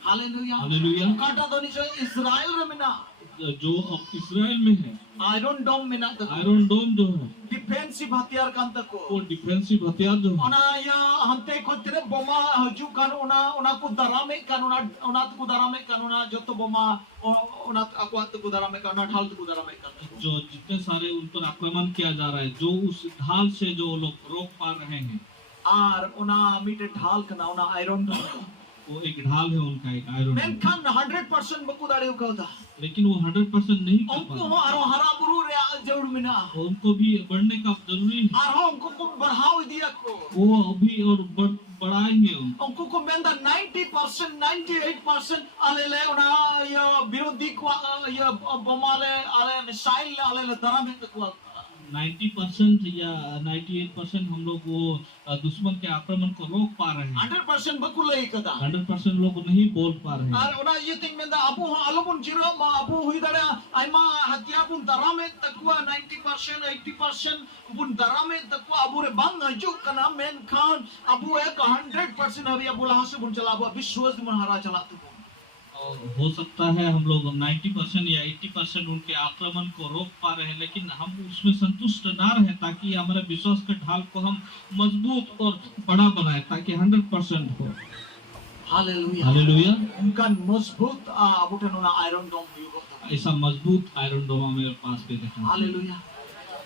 Hallelujah hallelujah. काटा तो नहीं चाहिए इस्राएल रे मिना जो अब इस्राएल में है, आयरन डोम मिना तक आयरन डोम जो है डिफेंसिव हथियार कान तक वो डिफेंसिव हथियार जो है, ओना या हंते को तेरे बोमा हजू कान ओना को दरामे कान ओना को दरामे कान ओना जो तो बोमा ओना अकवात को दरामे कान ओना ढाल को दरामे कान जो जितने सारे उन पर आक्रमण किया जा रहा है, जो उस ढाल से जो लोग रोक पा रहे हैं, आर ओना मीटे ढाल कना ओना आयरन डोम वो एक ढाल है उनका, एक आयरन। मैं खान 100% बकु दाड़े को था लेकिन वो 100% नहीं कर उनको पा आरो हरा बुरु रे जरूर मिना रहे, उनको भी बढ़ने का जरूरी है। आरो उनको को बढ़ाव दिया को वो अभी और बढ़ाएंगे उनको को मेंदा 90% 98% आले ले उना या विरोधी को या बमाले आले मिसाइल आले दरा में को 90% या 98% हम लोग वो दुश्मन के आक्रमण को रोक पा रहे हैं। 100% बकु ले कदा 100% लोग नहीं बोल पा रहे हैं। आर उना ये थिंग मेंदा अबु आलोबुन जीरो मा अबु हुई दड़ा आइमा हत्या बुन दरा में तकवा 90% 80% बुन दरा में तकवा अबु रे बंग हजू कना मेन खान अबु एक 100% अभी अबु लासे बुन चला अबु विश्वास मन हरा चला तू हो सकता है हम लोग 90% या 80% उनके आक्रमण को रोक पा रहे हैं, लेकिन हम उसमें संतुष्ट ना रहे ताकि हमारे विश्वास के ढाल को हम मजबूत और बड़ा बनाए ताकि 100% हो। Hallelujah hallelujah. उनका मजबूत अबु टनोना आयरन डोम हुई ऐसा मजबूत आयरन डोम मेरे पास भी देखा। हालेलुया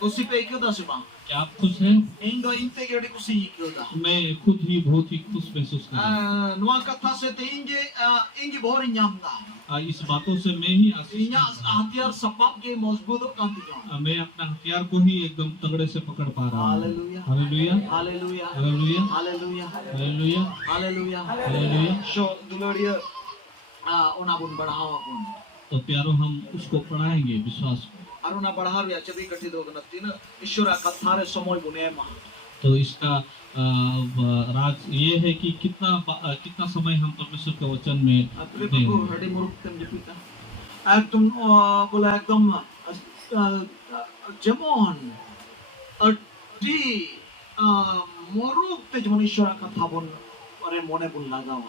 उसी पे क्यों दस बा क्या आप खुश हैं? इंगो इंटेग्रिटी को सी क्यों दा मैं खुद ही बहुत ही खुश महसूस कर रहा हूँ। नुआ कथा से ते इंगे बोरी न्यामदा इस बातों से मैं ही आशीष इन्या हथियार सपाप के मजबूत कांति जो मैं अपना हथियार को ही एकदम तगड़े से पकड़ पा रहा हूँ। Hallelujah hallelujah. Hallelujah hallelujah. Hallelujah hallelujah. Hallelujah hallelujah. शो दुलोरिया ओना बुन बढ़ावा बुन तो प्यारो हम उसको पढ़ाएंगे विश्वास को। अरुणा बढ़ाव या चबी कठी दो गनतीन ईश्वर कथारे समय बुने मा तो इसका राज ये है कि कितना समय हम परमेश्वर के वचन में प्रभु हडी मुरुक्तम जपिता एकदम बोला एकदम जेमन अटी मुरुक्ते जेमन ईश्वर कथा बुन अरे मोने बुन लगाओ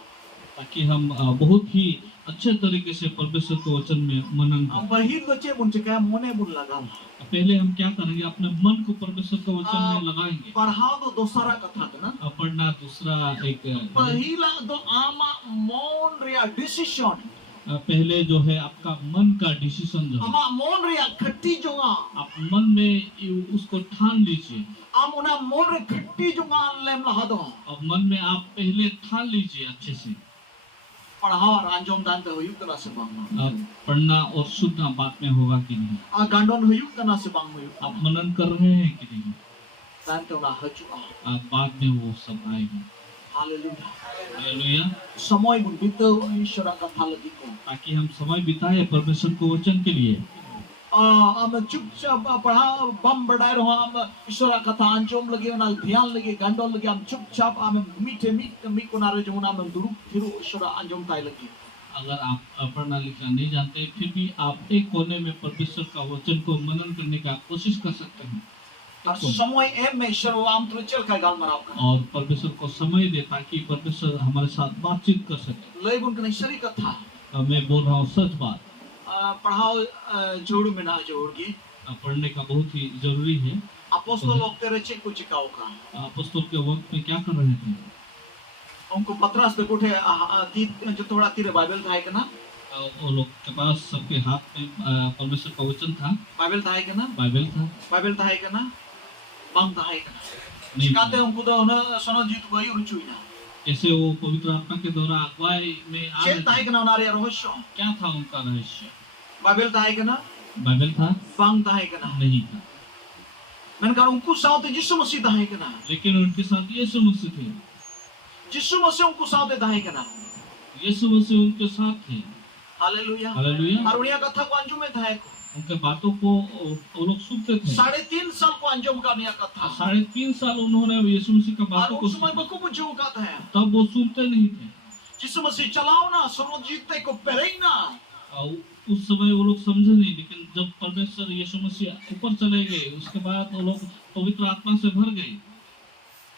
ताकि हम बहुत ही अच्छे तरीके से परमेश्वर के वचन में मनन करें। बहिर बच्चे बुन क्या मोने बुन लगा पहले हम क्या करेंगे, अपने मन को परमेश्वर के वचन में लगाएंगे। पढ़ाओ तो दूसरा कथा था ना पढ़ना दूसरा एक पहिला तो आमा मौन रिया डिसीजन पहले जो है आपका मन का डिसीजन जो है, आमा मौन रिया खट्टी जोगा आप मन में उसको ठान लीजिए। आम उना मौन रे खट्टी जोगा लेम लहा दो अब मन में आप पहले ठान लीजिए अच्छे से। पढ़ाओ और अंजोम दानते हो युक्त ना से बांग पढ़ना और सुनना बात में होगा कि नहीं, आ गांडोन हो युक्त ना से बांग हो आप मनन कर रहे हैं कि नहीं, दानते उना हजू बाद में वो सब आएगा। Hallelujah hallelujah. समय बुन बीते ईश्वर कथा लगी को ताकि हम समय बिताए परमेश्वर के वचन के लिए। हम चुपचाप पढ़ा बम बढ़ाए रहो हम ईश्वर कथा अंजोम लगे ना ध्यान लगे गांडोन लगे हम चुपचाप हम मीठे मीठ को नारे जो ना हम दुरु फिरो ईश्वर अंजोम ताई लगे। अगर आप पढ़ना लिखना नहीं जानते फिर भी आप एक कोने में परमेश्वर का वचन को मनन करने का कोशिश कर सकते हैं। और समय एम में ईश्वर वाम तो चल का गाल मराव का और परमेश्वर को समय दे ताकि परमेश्वर हमारे साथ बातचीत कर सके। लय बुन कने शरीर कथा मैं बोल रहा हूँ सच बात। पढ़ाओ जोड़ में ना जोड़ के पढ़ने का बहुत ही जरूरी है। apostol okte re chek ko chikao ka अपोस्तल के वक्त में क्या कर रहे थे? उनको पतरस पे कोठे ती जो थोड़ा तीरे बाइबल था है ना वो लोग के पास सबके हाथ में परमेश्वर का वचन था, बाइबल था है ना बाइबल था bang था है नहीं था। चिकाते उनको तो ना सोनो जीत गई रुचुई ना जैसे वो पवित्र आत्मा के द्वारा अगुवाई में आ चेत था रहे थे। है ना उनारे रहस्य क्या था उनका रहस्य? बाइबल था है ना बाइबल था bang था है ना नहीं था, menkan उनको साथ यीशु मसीह था है ना लेकिन उनके साथ यीशु मसीह थे। यीशु मसीह उनको साथ था है ना यीशु मसीह उनके साथ थे। Hallelujah hallelujah. और उन्हीं कथा को अंजुम में था है उनके बातों को वो लोग सुनते थे। 3.5 साल को अंजुम का निया कथा 3.5 साल उन्होंने यीशु मसीह का और बातों को उस समय सुना, बकु बुझो का था तब वो सुनते नहीं थे। यीशु मसीह चलाओ ना सर्व जीतते को पहले ही ना और उस समय वो लोग समझे नहीं, लेकिन जब परमेश्वर यीशु मसीह ऊपर चले गए उसके बाद वो लोग पवित्र आत्मा से भर गए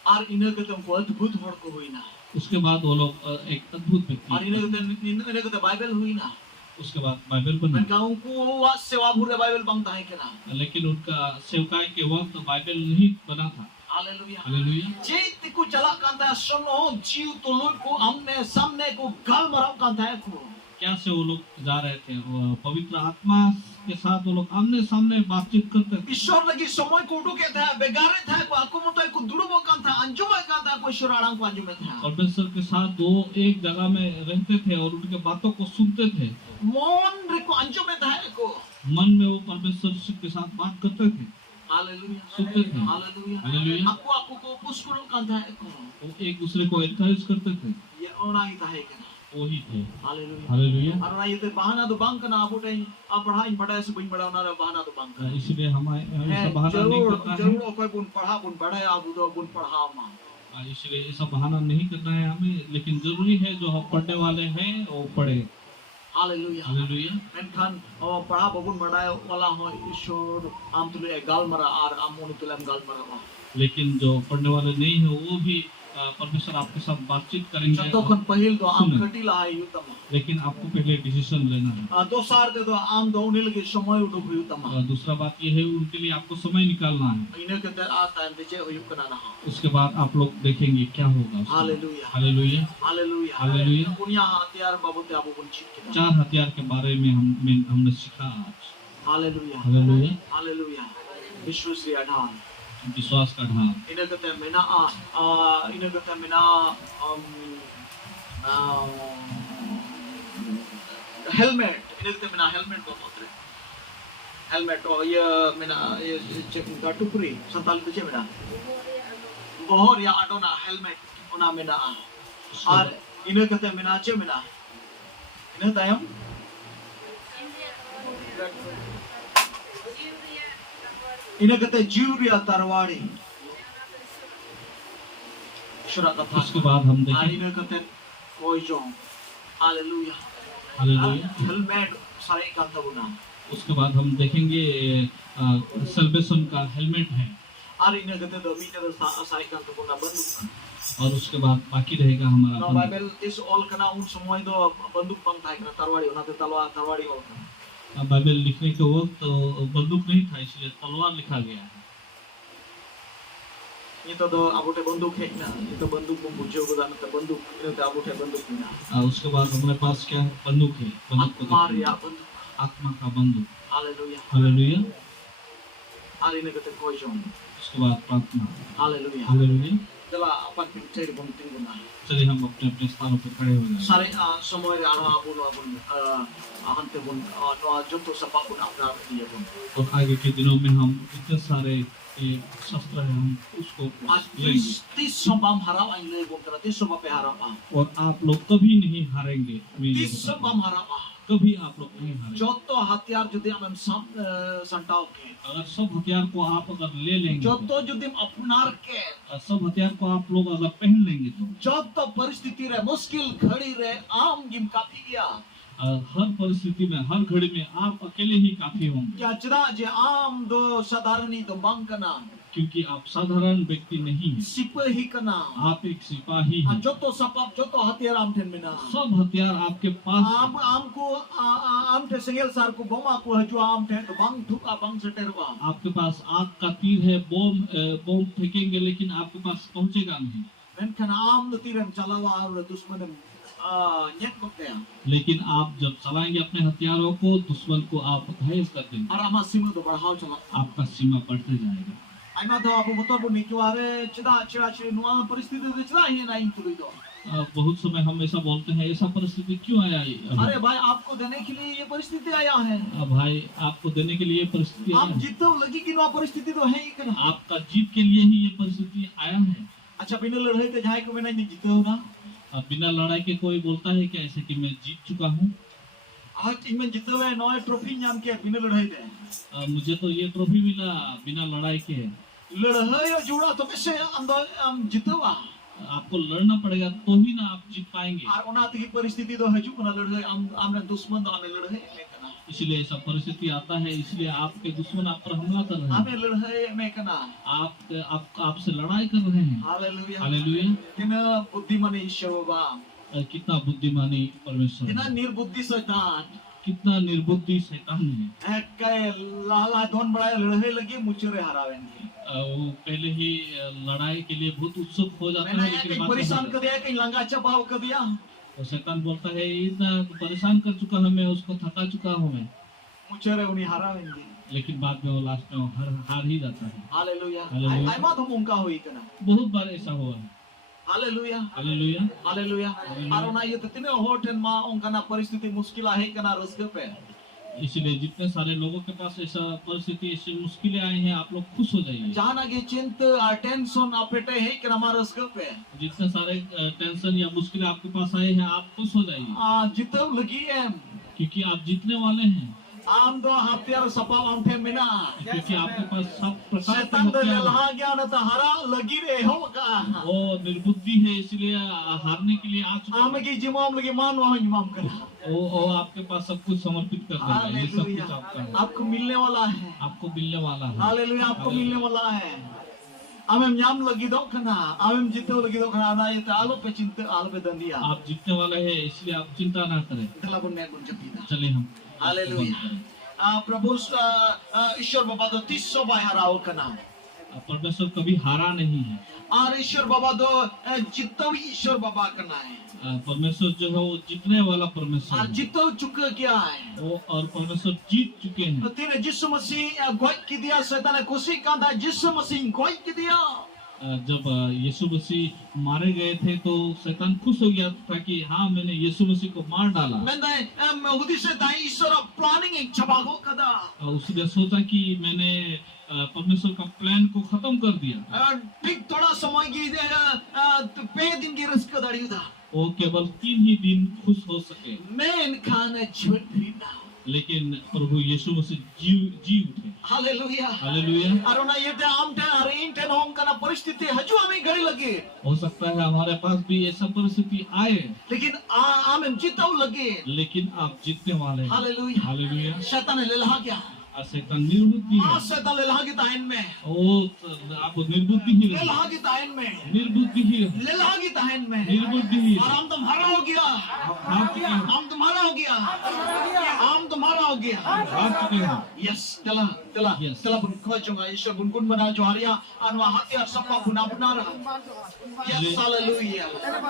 और इन्हें कहते उनको अद्भुत हड़ को हुई ना उसके बाद वो लोग एक अद्भुत और व्यक्ति, इन्हें कहते बाइबल हुई ना उसके बाद बाइबल बनी। menkan उनको सेवा भूरे बाइबल बंगता है क्या लेकिन उनका सेवकाई के वक्त बाइबल नहीं बना था। Hallelujah hallelujah. जे को चला कांता सुनो जीव तो लोग को हमने सामने को गल मराव कांता है को क्या से वो लोग जा रहे थे, वो पवित्र आत्मा के साथ वो लोग आमने सामने बातचीत करते थे। ईश्वर लगी समय को उठे था बेगारे था को आको मत को दुड़बो कांता अंजुम कांता को ईश्वर आराम को अंजुम था परमेश्वर के साथ दो एक जगह में रहते थे और उनके बातों को सुनते थे। मन रे को अंजुम था को मन में वो परमेश्वर के साथ बात करते थे, हालेलुया सुनते थे। Hallelujah hallelujah. आपको आपको को पुष्कर कांता है को वो एक दूसरे को एनकरेज करते थे, ये ओना ही था है क्या वही थे। Hallelujah hallelujah. और ना ये तो बहाना तो बांग करना आप उठे आप पढ़ाई पढ़ाई से बन बड़ा ना बहाना तो बांग करना इसलिए हमें ऐसा बहाना नहीं करना है। जरूर कोई बुन पढ़ा बुन पढ़े आप उधर बुन पढ़ा मां इसलिए ऐसा बहाना नहीं करना है हमें, लेकिन जरूरी है जो हम पढ़ने वाले हैं वो पढ़े। Hallelujah hallelujah. मेनखान पढ़ा बबुन बड़ाय वाला हो ईश्वर आम तुले गालमरा और आमोन तुले गालमरा लेकिन जो पढ़ने वाले नहीं है वो भी परमेश्वर आपके साथ बातचीत करेंगे। जतोखन पहिल तो आम खटीला है युतम लेकिन आपको पहले डिसीजन लेना है। दो सार दे तो आम दो नील के समय उठो युतम दूसरा बात ये है उनके लिए आपको समय निकालना है। इने के तर आता है बेचे हुई कना ना उसके बाद आप लोग देखेंगे क्या होगा। Hallelujah hallelujah. Hallelujah hallelujah. दुनिया हथियार बाबू ते आपको बुन चित 4 हथियार के बारे में हमने सीखा आज। Hallelujah hallelujah. हालेलुया विश्व से आधार विश्वास का ढाल। इने कहते हैं मेना इने कहते हैं मेना हेलमेट इने कहते हैं मेना हेलमेट को पकड़े हेलमेट और ये मेना ये चेक का टुकड़ी संताल कुछ मेना बहुत या आटोना हेलमेट उना मेना और इने कहते हैं मेना चे मेना इने तायम इन्हें कहते हैं जीवरिया तरवाड़ी शुरा कथा उसके बाद हम देखें इन्हें कहते हैं कोई जो हालेलुया हालेलुया। हेलमेट सारे का तबुना उसके बाद हम देखेंगे सेल्वेशन का हेलमेट है और इन्हें कहते हैं दो मीटर सारे का तबुना बंदूक और उसके बाद बाकी रहेगा हमारा ना बाइबल इस ऑल करना उन समय दो बंदूक पंख था करना तरवाड़ी उन्हें तलवार तरवाड़ी ऑल करना बाइबल लिखने के वक्त बंदूक नहीं था इसलिए तलवार लिखा गया है। ये तो आबुटे बंदूक है ना ये तो बंदूक को मुझे गुदान तो बंदूक ये तो आबुटे बंदूक ना उसके बाद हमारे पास क्या है बंदूक है बंदूक आत्मा का बंदूक। Hallelujah hallelujah. और इन्हें कहते हैं कोई जो उसके बाद प्रार्थना। Hallelujah hallelujah. चला अपन पिक्चर बनते गुना चलिए हम अपने अपने स्थानों पर खड़े हो जाएं। सारे समय आनो आबुन हंते बुन नो जो तो सपा बुन अपना दिए बुन और आगे के दिनों में हम इतने सारे शस्त्र हैं हम उसको लेंगे 30 बम हराव आइले बुन करा 30 पे हराव और आप लोग कभी नहीं हारेंगे। 30 बम हराव कभी आप लोग नहीं हारेंगे। जो तो हथियार जो हम संटाव के अगर सब हथियार को आप अगर ले लेंगे जो तो जो अपनार के सब हथियार को आप लोग अगर पहन लेंगे तो जो तो परिस्थिति रे मुश्किल घड़ी रे आम जिम काफी गया हर परिस्थिति में हर घड़ी में आप अकेले ही काफी होंगे। क्या जरा जे आम दो साधारणी दो बंकना क्योंकि आप साधारण व्यक्ति नहीं हैं, sipahi kana आप एक सिपाही हैं। joto sapap joto hatiar am ten mina सब हथियार आपके पास हैं। am ko am te sengel sar ko boma ko haju am te bang thuk abang seterwa आपके पास आग का तीर है, बम फेंकेंगे लेकिन आपके पास पहुंचेगा नहीं। menkan am no tiram chalawa ar dusmanam nyek kokya लेकिन आप जब चलाएंगे अपने हथियारों को, दुश्मन को आप घायल कर देंगे, ar ama sima do barhau chala आपका सीमा बढ़ते जाएगा। aima do abu motor bu nitu are chida chira chira nuwa paristhiti de chida hi na intului do बहुत समय हम ऐसा बोलते हैं, ऐसा परिस्थिति क्यों आया अभी? अरे भाई आपको देने के लिए ये परिस्थिति आया है भाई आपको देने के लिए ये परिस्थिति आया आप है। जीतो लगी कि ना परिस्थिति तो है ही करना आपका जीत के लिए ही ये परिस्थिति आया है। अच्छा बिना लड़ाई तो जाए को मैं नहीं जीते हो ना अब बिना लड़ाई के कोई बोलता है क्या ऐसे कि मैं जीत चुका हूँ? आज इनमें जीते हुए नौ ट्रॉफी नाम के बिना लड़ाई दे मुझे तो ये ट्रॉफी मिला बिना लड़ाई के। लड़ाई जुड़ा तो कैसे अंदर हम जीते हुआ आपको लड़ना पड़ेगा तो ही ना आप जीत पाएंगे। और उन्हें तो ये परिस्थिति तो है जो ना लड़ाई हमने दुश्मन तो हमें लड़ाई लेकिन इसलिए ऐसा परिस्थिति आता है, इसलिए आपके दुश्मन आप पर हमला कर रहे हैं, हमें लड़ाई में करना आप आपसे लड़ाई कर रहे हैं। Hallelujah hallelujah. कितना बुद्धिमानी ईश्वर बाबा कितना बुद्धिमानी परमेश्वर, कितना निर्बुद्धि शैतान कितना निर्बुद्धि शैतान है। लाला दोन बड़ा लड़ाई लगी मुझे हरावेंगे वो पहले ही लड़ाई के लिए बहुत उत्सुक हो जाता है, लेकिन कहीं बाद में परेशान कर दिया कहीं लंगा चपाव कर दिया तो शैतान बोलता है इतना परेशान कर चुका है, मैं उसको थका चुका हूँ मैं, मुझे उन्हें हरावेंगे लेकिन बाद में वो लास्ट में हार ही जाता है। Hallelujah hallelujah. आई बात हम उनका हुई करना बहुत बार ऐसा हुआ है। Hallelujah hallelujah. हालेलुया और ना ये तो तिने होटन मां उनका ना परिस्थिति मुश्किल है करना रस्के पे इसलिए जितने सारे लोगों के पास ऐसा परिस्थिति ऐसी मुश्किलें आई हैं, आप लोग खुश हो जाइए। जाना के चिंता टेंशन अपेटे है कि हमारे रस्के पे जितने सारे टेंशन या मुश्किलें आपके पास आए हैं, आप खुश हो जाइए, जितने लगी है क्योंकि आप जीतने वाले हैं। आम दो हथियार सपा आमठे मिना क्योंकि आपके पास सब प्रकार के शैतान दे हथियार हैं। लहा गया ना तो हरा लगी रे हो का वो निर्बुद्धि है, इसलिए हारने के लिए आ चुका आम है। की जिमाम लगी मान वहां इमाम करा वो आपके पास सब कुछ समर्पित कर देगा, ये सब कुछ आपका है, आपको मिलने वाला है आपको मिलने वाला है। हालेलुया आपको मिलने वाला है आमें न्याम लगी दो कना आमें जीते लगी दो कना ना ये तो आलो पे चिंता आलो पे दंडिया आप जीतने वाले हैं, इसलिए आप चिंता ना करें। तला बुन मैं बुन जपीदा चलिए हम हालेलुया प्रभु ईश्वर बाबा तो 300 बार हराओ कना परमेश्वर कभी हारा नहीं है, और ईश्वर बाबा तो जितना भी ईश्वर बाबा करना है परमेश्वर जो है वो जीतने वाला परमेश्वर और है। जितना चुका क्या है वो और परमेश्वर जीत चुके हैं। तो तेरे जिसु मसीह गोद की दिया शैतान ने खुशी का था जिसु मसीह गोद की दिया जब यीशु मसीह मारे गए थे तो शैतान खुश हो गया था कि हाँ मैंने यीशु मसीह को मार डाला। मैं उदी से दाई ईश्वर प्लानिंग एक छबागो कदा उसने सोचा कि मैंने परमेश्वर का प्लान को खत्म कर दिया। ठीक थोड़ा समय की पे दिन की रिस्क दाड़ी था वो केवल 3 ही दिन खुश हो सके, मैं खाना जीवन खरीदना लेकिन प्रभु यीशु मसीह जी उठे। Hallelujah hallelujah. और ना ये आम टे अरे इन टे होम का परिस्थिति हजू हमें घड़ी लगे हो सकता है हमारे पास भी ऐसा परिस्थिति आए, लेकिन आम हम जीताऊ लगे लेकिन आप जीतने वाले हैं। Hallelujah hallelujah. शैतान ले लहा गया शैतान निर्बुद्धि है, शैतान ले लहा की ताइन में वो आप निर्बुद्धि ही ले रहे, लहा की ताइन में निर्बुद्धि ही रहे, ले लहा की ताइन में निर्बुद्धि ही और रहे। हम तुम्हारा हो गया आप हार चुके हैं, हम तुम्हारा हो गया हम तुम्हारा हो गया हार चुके हैं। yes telah telah Yes. telah pun kau cuma Yesus pun kun mana joharia anu hati sapa guna benar yes hallelujah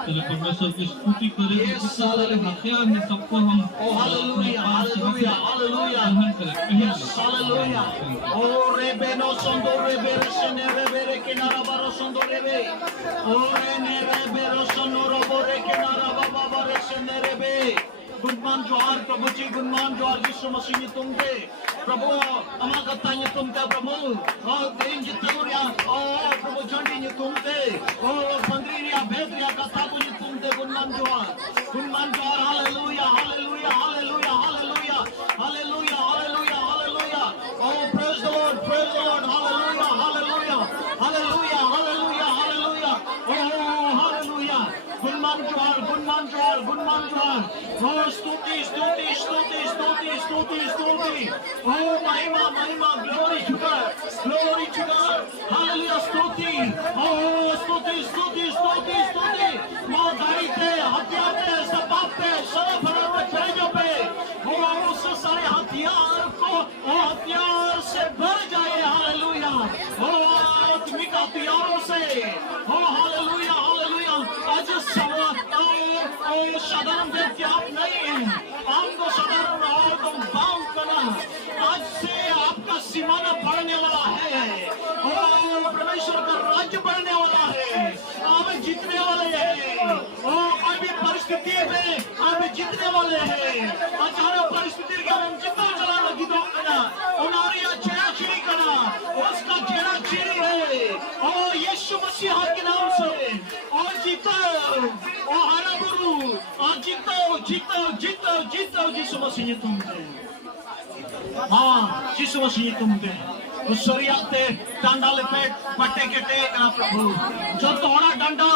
चलिए परमेश्वर की स्तुति करें। Yes, जितने सारे हथियार हैं सबको हम oh hallelujah hallelujah hallelujah ग्रहण करें, पहन yes लें। hallelujah oh rebe no sondo rebe sene rebe ke narabaro sondo rebe oh ne rebe ro sono robo re ke narababa bare sene rebe गुणमान जोहार प्रभु जी गुणमान जोहार यीशु मसीह ने तुम दे प्रभु अमा कत्ता ने तुम दे प्रभु और दिन जितनुरिया और प्रभु झंडी ने तुम दे और संद्रिया भेद्रिया कत्ता को ने तुम दे गुणमान जोहार hallelujah hallelujah hallelujah hallelujah hallelujah hallelujah hallelujah oh praise the Lord hallelujah hallelujah hallelujah hallelujah hallelujah oh hallelujah गुणमान गुणमान जोहार गुणमान जोहार गुणमान जोहार ओ स्तुति स्तुति स्तुति स्तुति स्तुति स्तुति ओ महिमा महिमा ग्लोरी टू गॉड हालेलुया स्तुति ओ स्तुति स्तुति स्तुति स्तुति मां दाढ़ी पे हथियार पे सपाप पे शराब पे पैजों पे ओ उस सारे हथियार को ओ हथियार से भर जाए हालेलुया ओ आत्मिक हथियारों से ओ हालेलुया हालेलुया आज साधारण व्यक्ति आप नहीं है आपको साधारण और तुम बाम करना आज से आपका सीमाना बढ़ने वाला है ओ परमेश्वर का राज्य बढ़ने वाला है आप जीतने वाले हैं ओ कोई भी परिस्थिति में आप जीतने वाले हैं अचानक परिस्थिति के हम जितना चलाना गिदो करना उनारी चेहरा चिड़ी करना उसका चेहरा चिड़ी है ओ यीशु मसीह के नाम से ओ जीतो ओ हरा गुरु जीतो जीतो जीतो जीतो यीशु मसीह तुम दे हाँ यीशु मसीह तुम दे सूर्याते डांडाले पे पट्टे के टेक ना प्रभु जो तोड़ा डांडा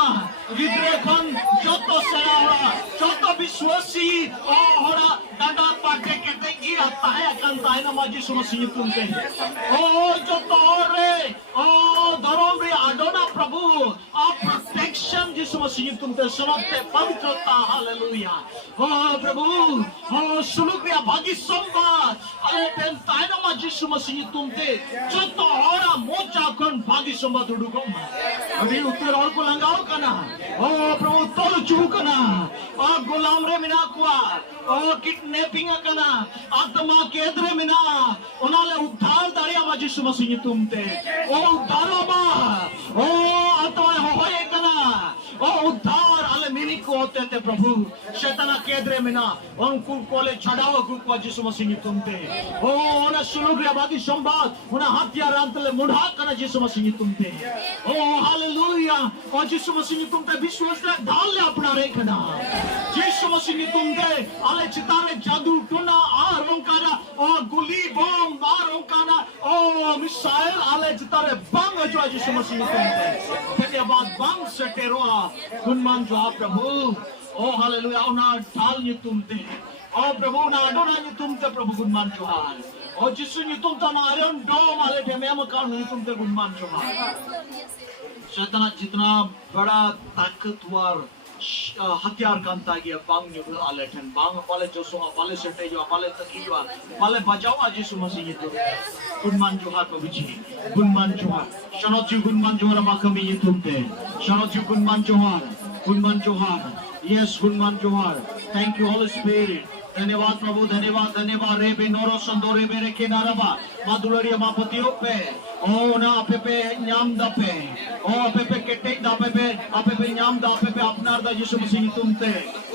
विद्रेकन जो तो सरावा जो तो विश्वासी ओ होड़ा डांडा पट्टे के टेक गिरा ताहे कंता है ना माजी सुमसी तुम के ओ जो तोड़े ओ धर्म रे आडोना प्रभु आप प्रोटेक्शन जिसु मसीह तुम के सुनते पवित्रता हालेलुया ओ प्रभु ओ सुलुक रे भागी संवाद अरे तेन ताहे ना माजी सुमसी तुम के जो औरा मोचा कौन भागी संबंध उड़ूको अभी उत्तर और को लंगाओ करना ओ प्रभु तोल चूकना और गुलाम रे मिना कुआ और किडनैपिंग करना आत्मा केंद्र मिना उन्होंने उद्धार दारिया माजी सुमसिंह तुमते ओ उद्धारो मा ओ आत्मा होए करना ओ उद्धार आले मिनी को होते थे प्रभु शैताना केंद्र मिना उनको कोले छड़ाओ ग्रुप माजी सुमसिंह तुमते ओ उन्हें सुनुग रे भागी संवाद उन्हें हथियार अंतले मुढ़ा करना यीशु मसीह तुमते ओ हालेलुया और यीशु मसीह तुमते विश्वास रे ढाल ले अपना रेखना यीशु मसीह तुमते आले चितारे जादू टुना आरोंकाना ओ गुली बम आरोंकाना ओ मिसाइल आले चितारे बम जो यीशु मसीह तुमते धन्यवाद बम से तेरोआ गुणमान जो आप प्रभु ओ हालेलुया उना ढाल ये तुमते ओ प्रभु ना अडोना ये तुमते प्रभु गुणमान जोहार और जिसु ने तुम तना आयरन डोम आले थे मैं मकान नहीं तुम ते गुणमान जोहार शैतान जितना बड़ा ताकतवर हथियार कांता गया बांग जो आले थे बांग वाले जो सो वाले सेटे जो वाले तकी जो वाले बजाओ आज यीशु मसीह ये तो गुणमान जोहार प्रभु जी गुणमान जोहार शनोत जी गुणमान जोहार माकमी ये तुम ते शनोत जी गुणमान जोहार यस गुणमान जोहार थैंक यू होली स्पिरिट धन्यवाद प्रभु धन्यवाद रे बे नोरो संदोरे मेरे के नारबा मादुलरिया मापतियो पे ओ ना पे न्याम दपे ओ पे केटे पे न्याम दपे पे अपनार दा यीशु मसीह तुमते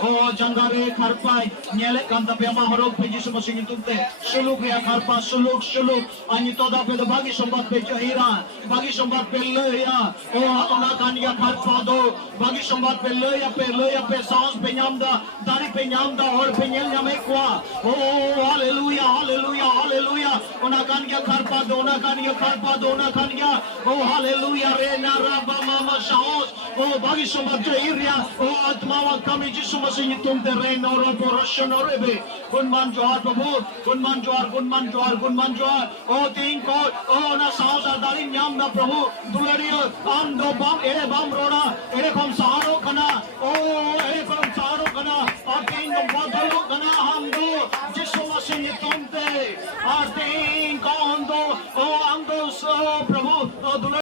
ओ जंगारे खरपाय नेले कंदा पे मा हरो पे यीशु मसीह तुमते सुलुक या खरपा सुलुक अनि तो दा पे बागी संबाद पे जहीरा बागी संबाद पे लया ओ ना कानिया खरपा दो बागी संबाद पे लया पे सांस पे न्याम दा दाढ़ी पे न्याम दा और पे न्याम Mekwa. Oh, hallelujah, hallelujah, hallelujah. Ona kanya karpa do, ona kanya karpa do, ona kanya. Oh, hallelujah. Rena raba mama shaos. Oh, bagi somat iria. Oh, atmawa kami jisu masih tumte rena ora poroshan orebe. Gunman johar prabhu, gunman johar. Oh, ting ko. Oh, na shaos adari nyam na prabhu. Dulariyo am do bam ere bam roda. Ere kom saharo kana.